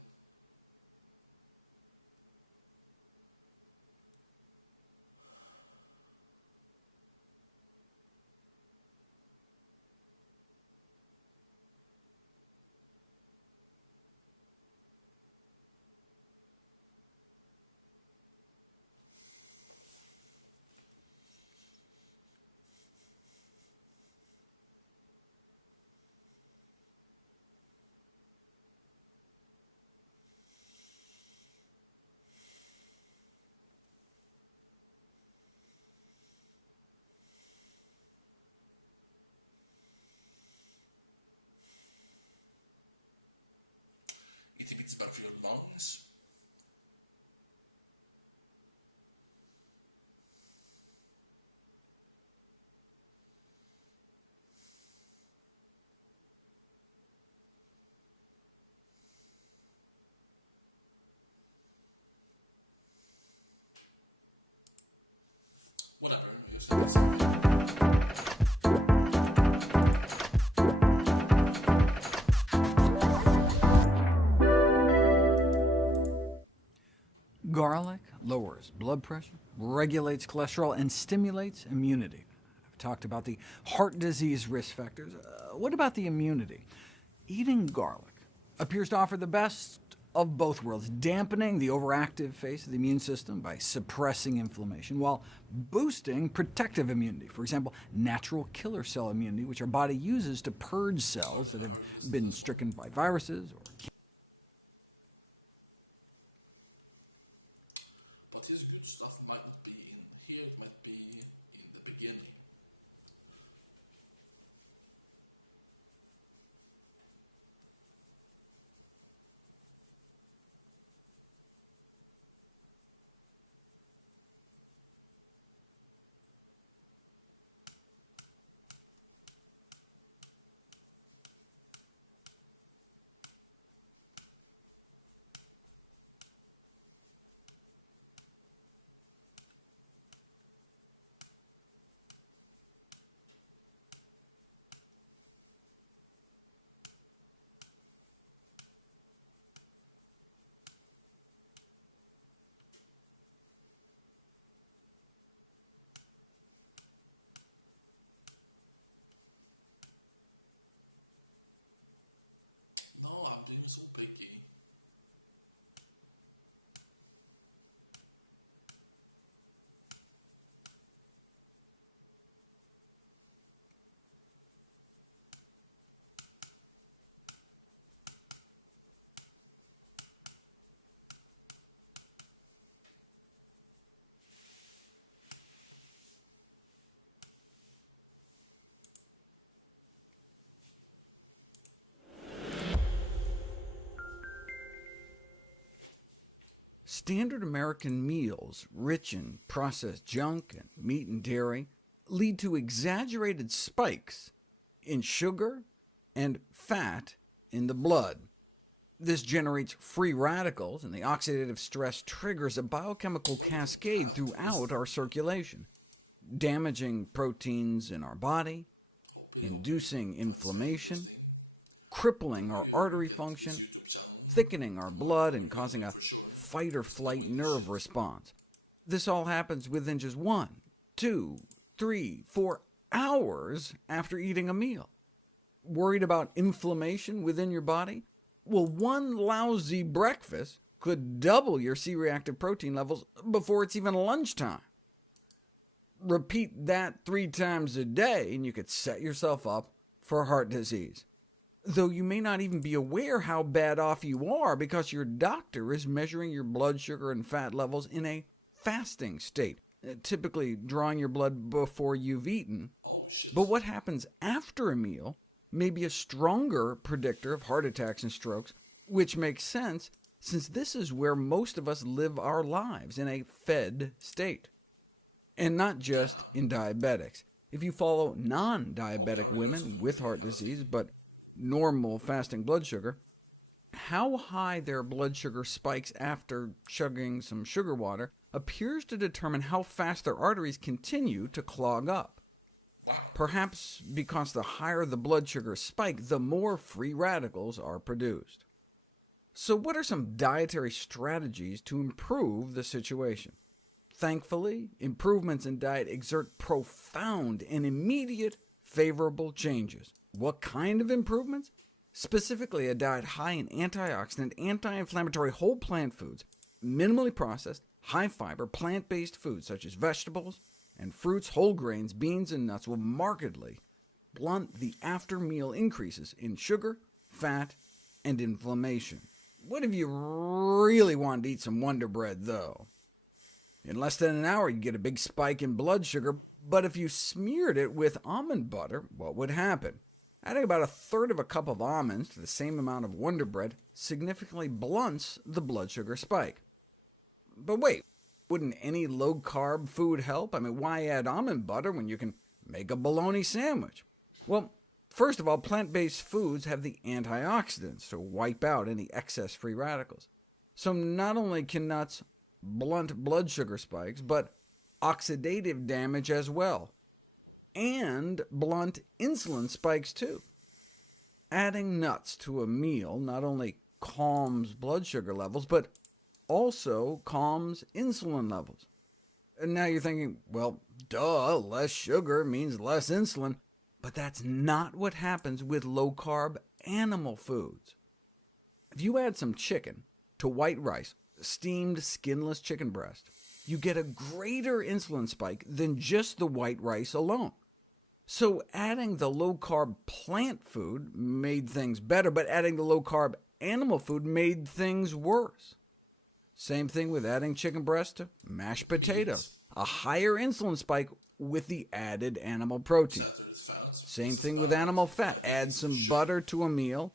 You think it's better for your lungs? Whatever. Yes. Garlic lowers blood pressure, regulates cholesterol, and stimulates immunity. I've talked about the heart disease risk factors. What about the immunity? Eating garlic appears to offer the best of both worlds, dampening the overactive phase of the immune system by suppressing inflammation, while boosting protective immunity, for example, natural killer cell immunity, which our body uses to purge cells that have been stricken by viruses or But his good stuff might not be in here, it might be in the beginning. No, I'm doing so picky. standard American meals, rich in processed junk and meat and dairy, lead to exaggerated spikes in sugar and fat in the blood. This generates free radicals, and the oxidative stress triggers a biochemical cascade throughout our circulation, damaging proteins in our body, inducing inflammation, crippling our artery function, thickening our blood, and causing a fight-or-flight nerve response. This all happens within just 1, 2, 3, 4 hours after eating a meal. Worried about inflammation within your body? Well, one lousy breakfast could double your C-reactive protein levels before it's even lunchtime. Repeat that 3 times a day, and you could set yourself up for heart disease. though you may not even be aware how bad off you are because your doctor is measuring your blood sugar and fat levels in a fasting state, typically drawing your blood before you've eaten. But what happens after a meal may be a stronger predictor of heart attacks and strokes, which makes sense since this is where most of us live our lives, in a fed state. And not just in diabetics. If you follow non-diabetic women with heart disease but normal fasting blood sugar, how high their blood sugar spikes after chugging some sugar water appears to determine how fast their arteries continue to clog up. Perhaps because the higher the blood sugar spike, the more free radicals are produced. So what are some dietary strategies to improve the situation? Thankfully, improvements in diet exert profound and immediate favorable changes. What kind of improvements? Specifically, a diet high in antioxidant, anti-inflammatory whole plant foods, minimally processed, high-fiber, plant-based foods such as vegetables and fruits, whole grains, beans, and nuts will markedly blunt the after-meal increases in sugar, fat, and inflammation. What if you really wanted to eat some Wonder Bread, though? In less than an hour, you'd get a big spike in blood sugar, but if you smeared it with almond butter, what would happen? Adding about 1/3 of a cup of almonds to the same amount of Wonder Bread significantly blunts the blood sugar spike. But wait, wouldn't any low-carb food help? I mean, why add almond butter when you can make a bologna sandwich? Well, first of all, plant-based foods have the antioxidants to wipe out any excess free radicals. So not only can nuts blunt blood sugar spikes, but oxidative damage as well, and blunt insulin spikes too. Adding nuts to a meal not only calms blood sugar levels, but also calms insulin levels. And now you're thinking, well, duh, less sugar means less insulin. But that's not what happens with low-carb animal foods. If you add some chicken to white rice, steamed skinless chicken breast, you get a greater insulin spike than just the white rice alone. So adding the low-carb plant food made things better, but adding the low-carb animal food made things worse. Same thing with adding chicken breast to mashed potatoes. A higher insulin spike with the added animal protein. Same thing with animal fat. Add some butter to a meal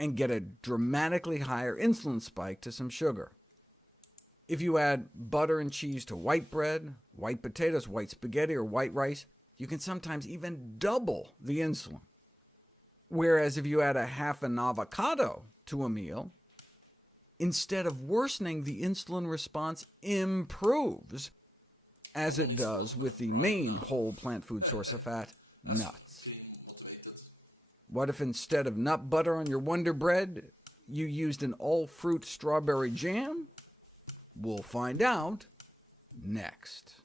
and get a dramatically higher insulin spike to some sugar. If you add butter and cheese to white bread, white potatoes, white spaghetti, or white rice, you can sometimes even double the insulin. Whereas if you add a half an avocado to a meal, instead of worsening, the insulin response improves, as it does with the main whole plant food source of fat, nuts. What if instead of nut butter on your Wonder Bread, you used an all-fruit strawberry jam? We'll find out next.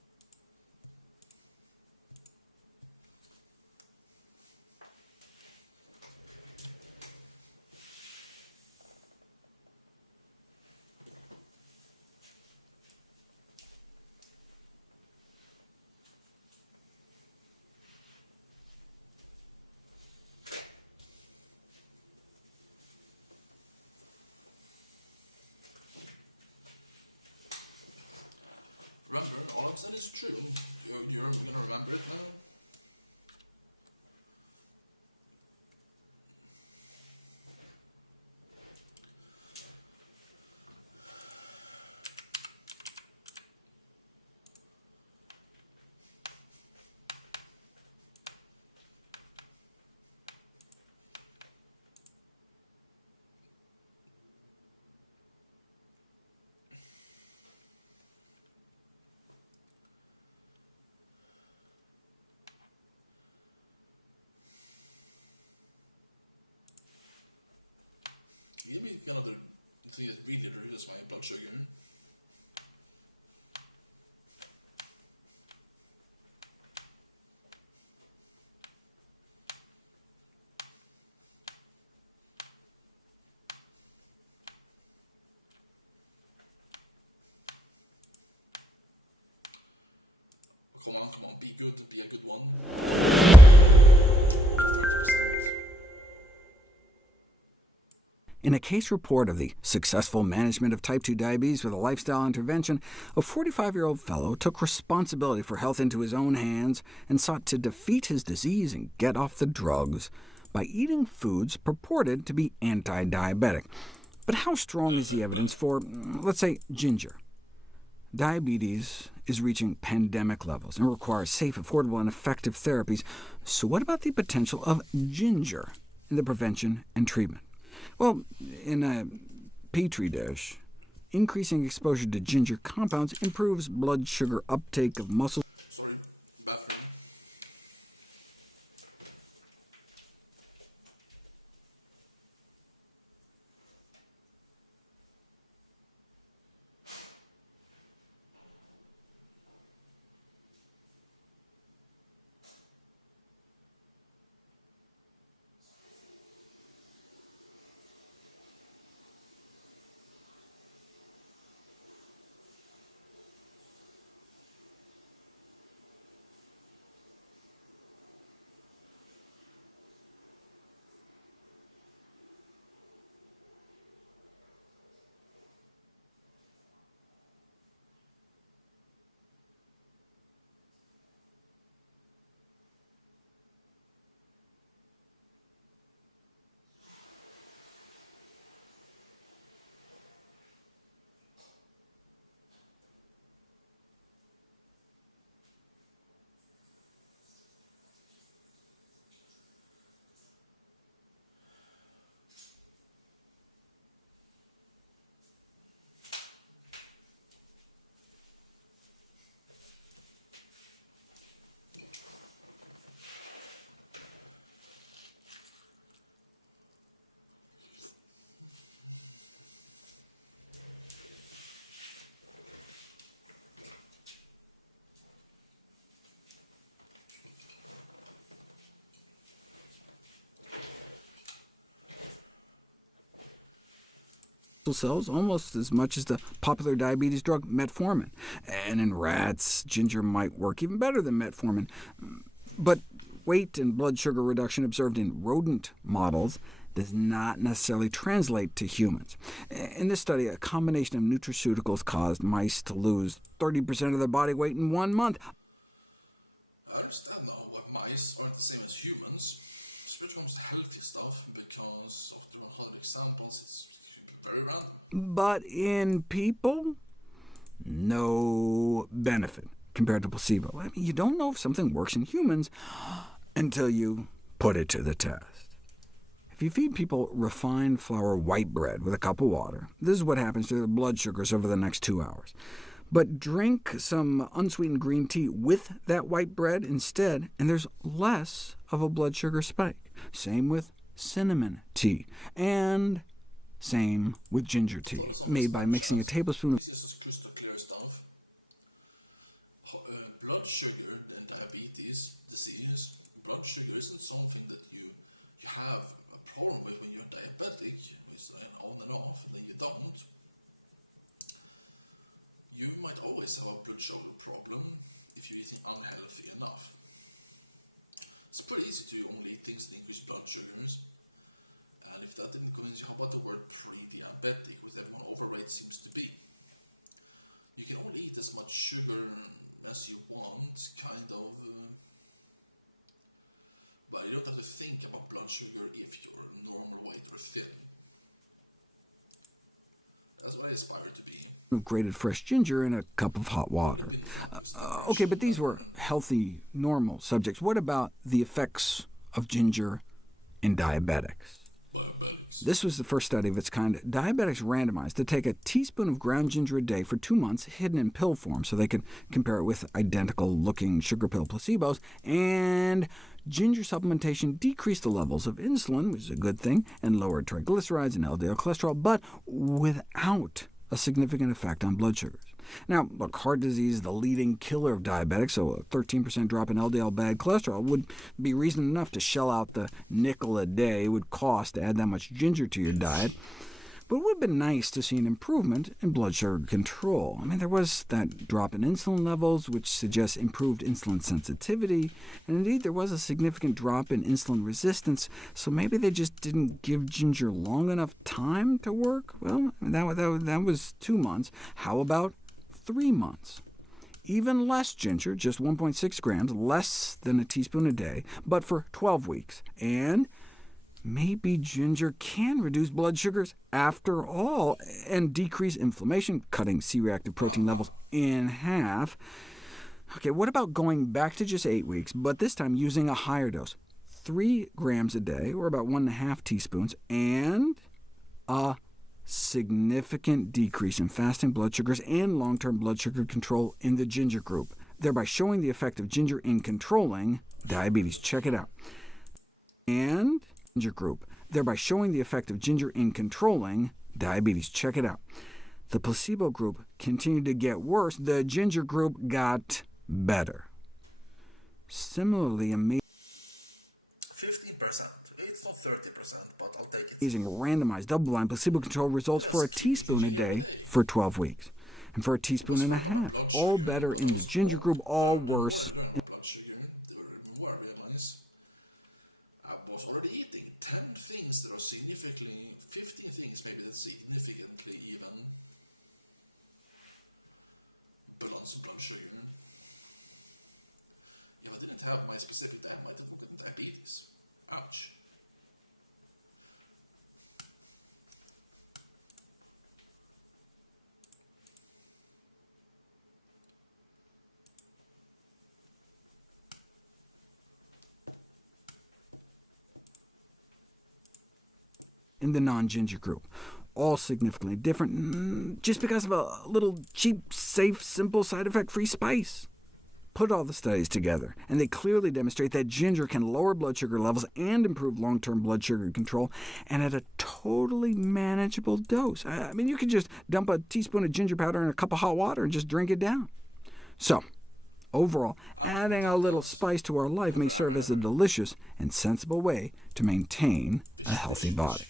All I'm saying is true. You're gonna remember it now. Maybe another thing that really reduces my blood sugar. Come on, be good, be a good one. In a case report of the successful management of type 2 diabetes with a lifestyle intervention, a 45-year-old fellow took responsibility for health into his own hands and sought to defeat his disease and get off the drugs by eating foods purported to be anti-diabetic. But how strong is the evidence for, let's say, ginger? Diabetes is reaching pandemic levels and requires safe, affordable, and effective therapies. So what about the potential of ginger in the prevention and treatment? Well, in a Petri dish, increasing exposure to ginger compounds improves blood sugar uptake of muscle. Sorry, bathroom. cells almost as much as the popular diabetes drug metformin. And in rats, ginger might work even better than metformin. But weight and blood sugar reduction observed in rodent models does not necessarily translate to humans. In this study, a combination of nutraceuticals caused mice to lose 30% of their body weight in 1 month. I understand now why mice aren't the same as humans, especially when it comes to healthy stuff, because of the other examples, it's very random. But in people, no benefit compared to placebo. I mean, you don't know if something works in humans until you put it to the test. If you feed people refined flour white bread with a cup of water, this is what happens to their blood sugars over the next 2 hours. But drink some unsweetened green tea with that white bread instead, and there's less of a blood sugar spike. Same with cinnamon tea, and same with ginger tea, made by mixing a tablespoon of This is crystal clear stuff. Blood sugar and diabetes disease. Blood sugar isn't something that you have a problem with when you're diabetic. It's on and off, then you don't. You might always have a blood sugar problem if you're eating unhealthy enough. It's pretty easy to only eat things that increase blood sugars. And if that didn't convince you, how about the word pre-diabetic, with everyone overweight seems to be? You can only eat as much sugar as you want, kind of. But you don't have to think about blood sugar if you're normal weight or thin. That's what I aspire to be. of grated fresh ginger in a cup of hot water. OK, but these were healthy, normal subjects. What about the effects of ginger in diabetics? This was the first study of its kind. Diabetics randomized to take a teaspoon of ground ginger a day for 2 months, hidden in pill form, so they could compare it with identical-looking sugar pill placebos, and ginger supplementation decreased the levels of insulin, which is a good thing, and lowered triglycerides and LDL cholesterol, but without a significant effect on blood sugars. Now, look, heart disease is the leading killer of diabetics, so a 13% drop in LDL bad cholesterol would be reason enough to shell out the nickel a day it would cost to add that much ginger to your diet. But it would have been nice to see an improvement in blood sugar control. I mean, there was that drop in insulin levels, which suggests improved insulin sensitivity, and indeed there was a significant drop in insulin resistance, so maybe they just didn't give ginger long enough time to work? Well, that was 2 months. How about 3 months? Even less ginger, just 1.6 grams, less than a teaspoon a day, but for 12 weeks. And maybe ginger can reduce blood sugars after all, and decrease inflammation, cutting C-reactive protein levels in half. OK, what about going back to just 8 weeks, but this time using a higher dose? 3 grams a day, or about 1.5 teaspoons, and a significant decrease in fasting blood sugars and long-term blood sugar control in the ginger group, thereby showing the effect of ginger in controlling diabetes. Check it out. And ginger group, thereby showing the effect of ginger in controlling diabetes. Check it out. The placebo group continued to get worse. The ginger group got better. Similarly, 15%. It's not 30%, but I'll take it. Using randomized double-blind placebo-controlled results for a teaspoon a day for 12 weeks, and for a teaspoon and a half. All better in the ginger group, all worse. Blood sugar, the more I realize I was already eating 10 things that are significantly, 15 things maybe that's significantly even balance blood sugar. If I didn't have my specific diet, I might have gotten diabetes. Ouch. In the non-ginger group, all significantly different, just because of a little cheap, safe, simple, side-effect-free spice. Put all the studies together, and they clearly demonstrate that ginger can lower blood sugar levels and improve long-term blood sugar control, and at a totally manageable dose. I mean, you could just dump a teaspoon of ginger powder in a cup of hot water and just drink it down. So, overall, adding a little spice to our life may serve as a delicious and sensible way to maintain a healthy body.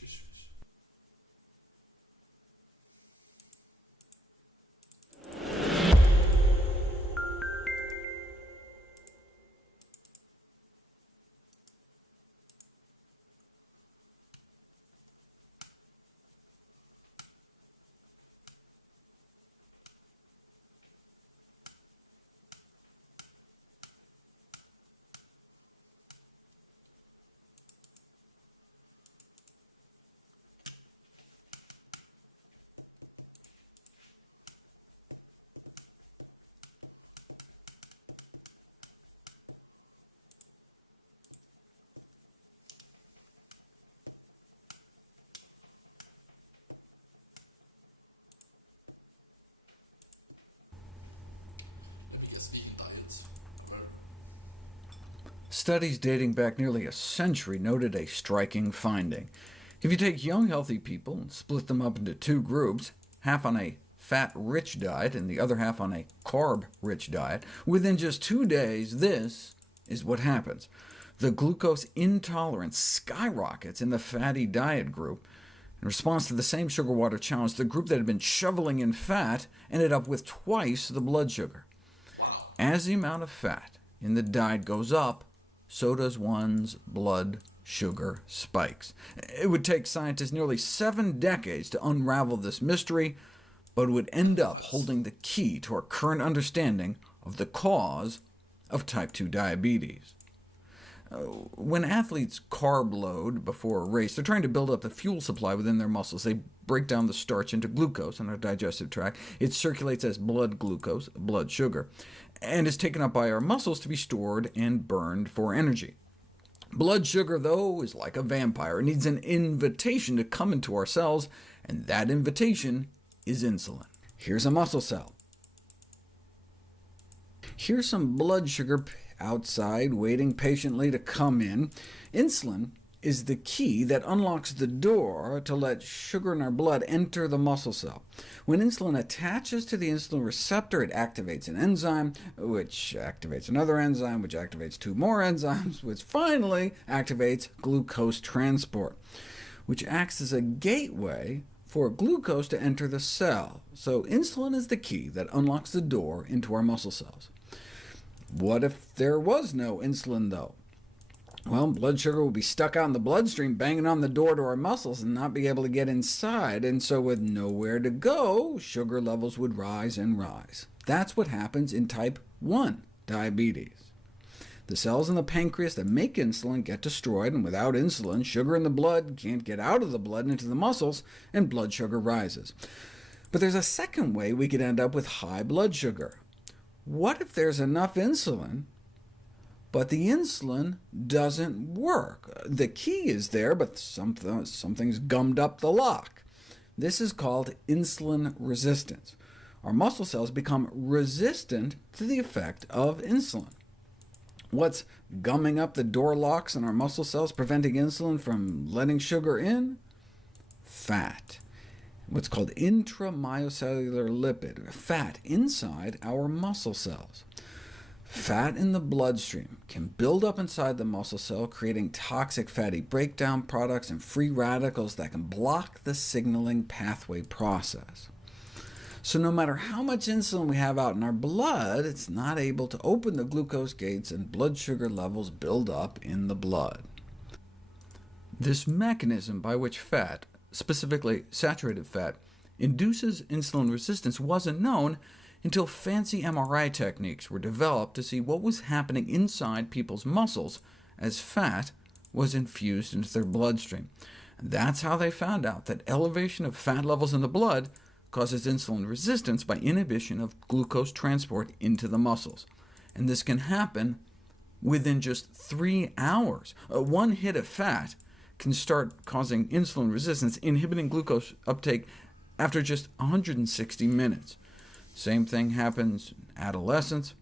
Studies dating back nearly a century noted a striking finding. If you take young, healthy people and split them up into 2 groups, half on a fat-rich diet and the other half on a carb-rich diet, within just 2 days, this is what happens. The glucose intolerance skyrockets in the fatty diet group. In response to the same sugar water challenge, the group that had been shoveling in fat ended up with twice the blood sugar. As the amount of fat in the diet goes up, so does one's blood sugar spikes. It would take scientists nearly 7 decades to unravel this mystery, but it would end up holding the key to our current understanding of the cause of type 2 diabetes. When athletes carb load before a race, they're trying to build up the fuel supply within their muscles. They break down the starch into glucose in our digestive tract. It circulates as blood glucose, blood sugar, and is taken up by our muscles to be stored and burned for energy. Blood sugar, though, is like a vampire. It needs an invitation to come into our cells, and that invitation is insulin. Here's a muscle cell. Here's some blood sugar outside, waiting patiently to come in. Insulin is the key that unlocks the door to let sugar in our blood enter the muscle cell. When insulin attaches to the insulin receptor, it activates an enzyme, which activates another enzyme, which activates 2 more enzymes, which finally activates glucose transport, which acts as a gateway for glucose to enter the cell, so insulin is the key that unlocks the door into our muscle cells. What if there was no insulin, though? Well, blood sugar would be stuck out in the bloodstream, banging on the door to our muscles and not be able to get inside, and so with nowhere to go, sugar levels would rise and rise. That's what happens in type 1 diabetes. The cells in the pancreas that make insulin get destroyed, and without insulin, sugar in the blood can't get out of the blood into the muscles, and blood sugar rises. But there's a second way we could end up with high blood sugar. What if there's enough insulin, but the insulin doesn't work? The key is there, but something's gummed up the lock. This is called insulin resistance. Our muscle cells become resistant to the effect of insulin. What's gumming up the door locks in our muscle cells, preventing insulin from letting sugar in? Fat. What's called intramyocellular lipid, fat inside our muscle cells. Fat in the bloodstream can build up inside the muscle cell, creating toxic fatty breakdown products and free radicals that can block the signaling pathway process. So no matter how much insulin we have out in our blood, it's not able to open the glucose gates, and blood sugar levels build up in the blood. This mechanism by which fat, specifically saturated fat, induces insulin resistance wasn't known until fancy MRI techniques were developed to see what was happening inside people's muscles as fat was infused into their bloodstream. That's how they found out that elevation of fat levels in the blood causes insulin resistance by inhibition of glucose transport into the muscles. And this can happen within just 3 hours. One hit of fat can start causing insulin resistance, inhibiting glucose uptake after just 160 minutes. Same thing happens in adolescents.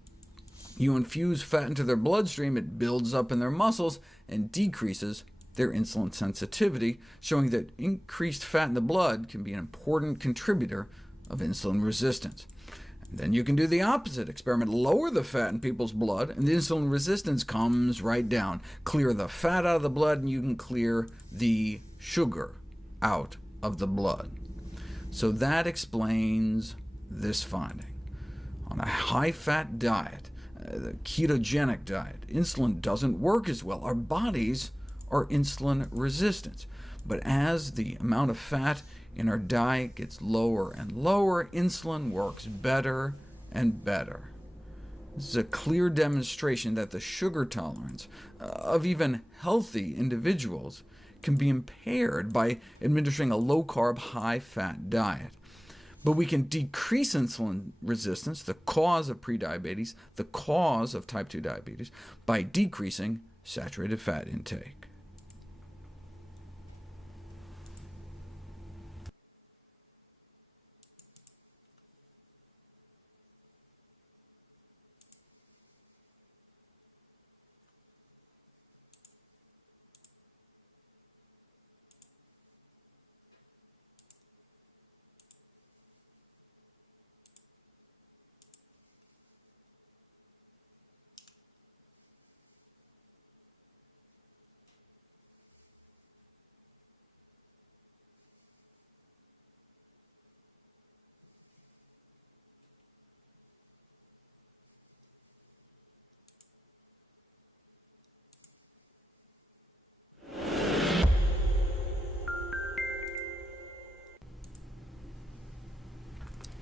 You infuse fat into their bloodstream, it builds up in their muscles and decreases their insulin sensitivity, showing that increased fat in the blood can be an important contributor of insulin resistance. And then you can do the opposite experiment, lower the fat in people's blood, and the insulin resistance comes right down. Clear the fat out of the blood, and you can clear the sugar out of the blood. So that explains this finding. On a high-fat diet, the ketogenic diet, insulin doesn't work as well. Our bodies are insulin resistant. But as the amount of fat in our diet gets lower and lower, insulin works better and better. This is a clear demonstration that the sugar tolerance of even healthy individuals can be impaired by administering a low-carb, high-fat diet. But we can decrease insulin resistance, the cause of prediabetes, the cause of type 2 diabetes, by decreasing saturated fat intake.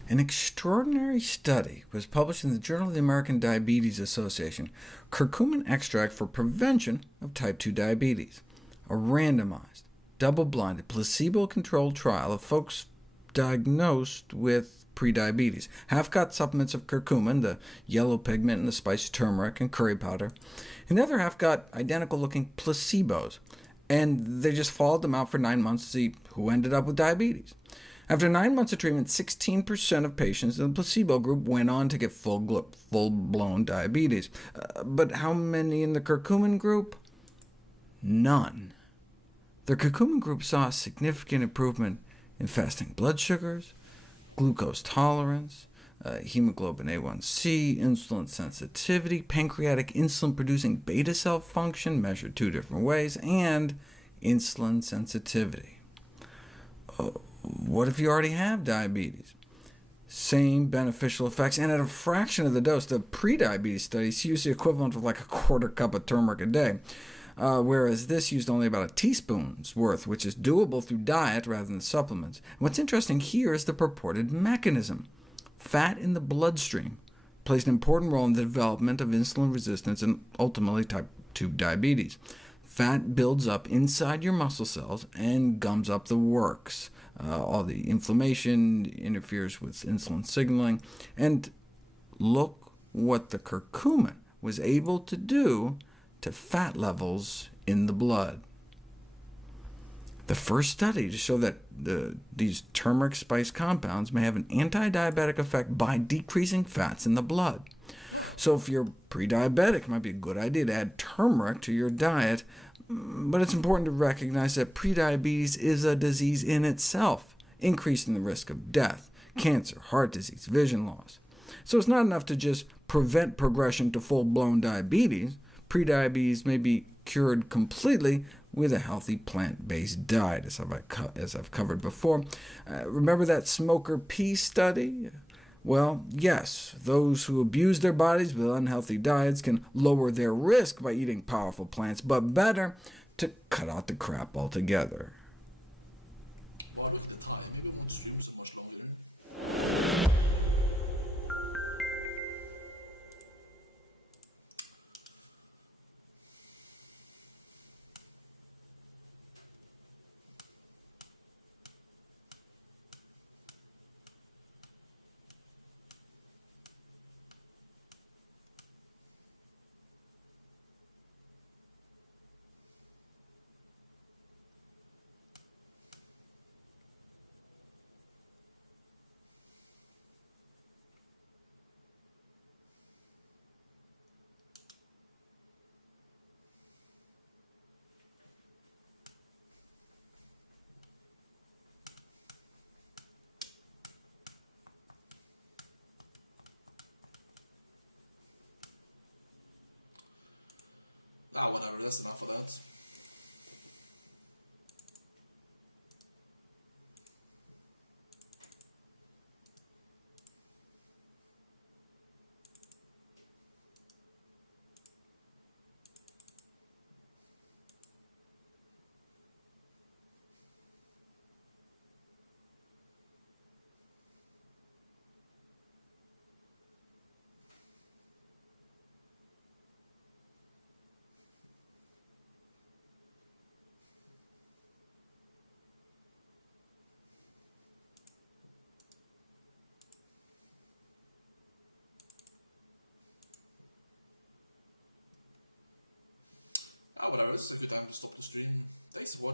An extraordinary study was published in the Journal of the American Diabetes Association, curcumin extract for prevention of type 2 diabetes, a randomized, double-blinded, placebo-controlled trial of folks diagnosed with prediabetes. Half got supplements of curcumin, the yellow pigment and the spiced turmeric and curry powder, and the other half got identical-looking placebos, and they just followed them out for 9 months to see who ended up with diabetes. After 9 months of treatment, 16% of patients in the placebo group went on to get full-blown diabetes. But how many in the curcumin group? None. The curcumin group saw a significant improvement in fasting blood sugars, glucose tolerance, hemoglobin A1c, insulin sensitivity, pancreatic insulin-producing beta cell function, measured 2 different ways, and insulin sensitivity. what if you already have diabetes? Same beneficial effects, and at a fraction of the dose. The pre-diabetes studies used the equivalent of like a quarter cup of turmeric a day, whereas this used only about a teaspoon's worth, which is doable through diet rather than supplements. What's interesting here is the purported mechanism. Fat in the bloodstream plays an important role in the development of insulin resistance and ultimately type 2 diabetes. Fat builds up inside your muscle cells and gums up the works. All the inflammation interferes with insulin signaling, and look what the curcumin was able to do to fat levels in the blood. The first study to show that these turmeric spice compounds may have an anti-diabetic effect by decreasing fats in the blood. So if you're pre-diabetic, it might be a good idea to add turmeric to your diet, but it's important to recognize that prediabetes is a disease in itself, increasing the risk of death, cancer, heart disease, vision loss. So it's not enough to just prevent progression to full-blown diabetes. Prediabetes may be cured completely with a healthy plant-based diet, as I've covered before. Remember that smoker pea study? Well, yes, those who abuse their bodies with unhealthy diets can lower their risk by eating powerful plants, but better to cut out the crap altogether. Why will the time you don't stream so much longer? Ah, whatever, that's enough of that. Ah, whatever, it's a good time to stop the stream. Thanks for watching.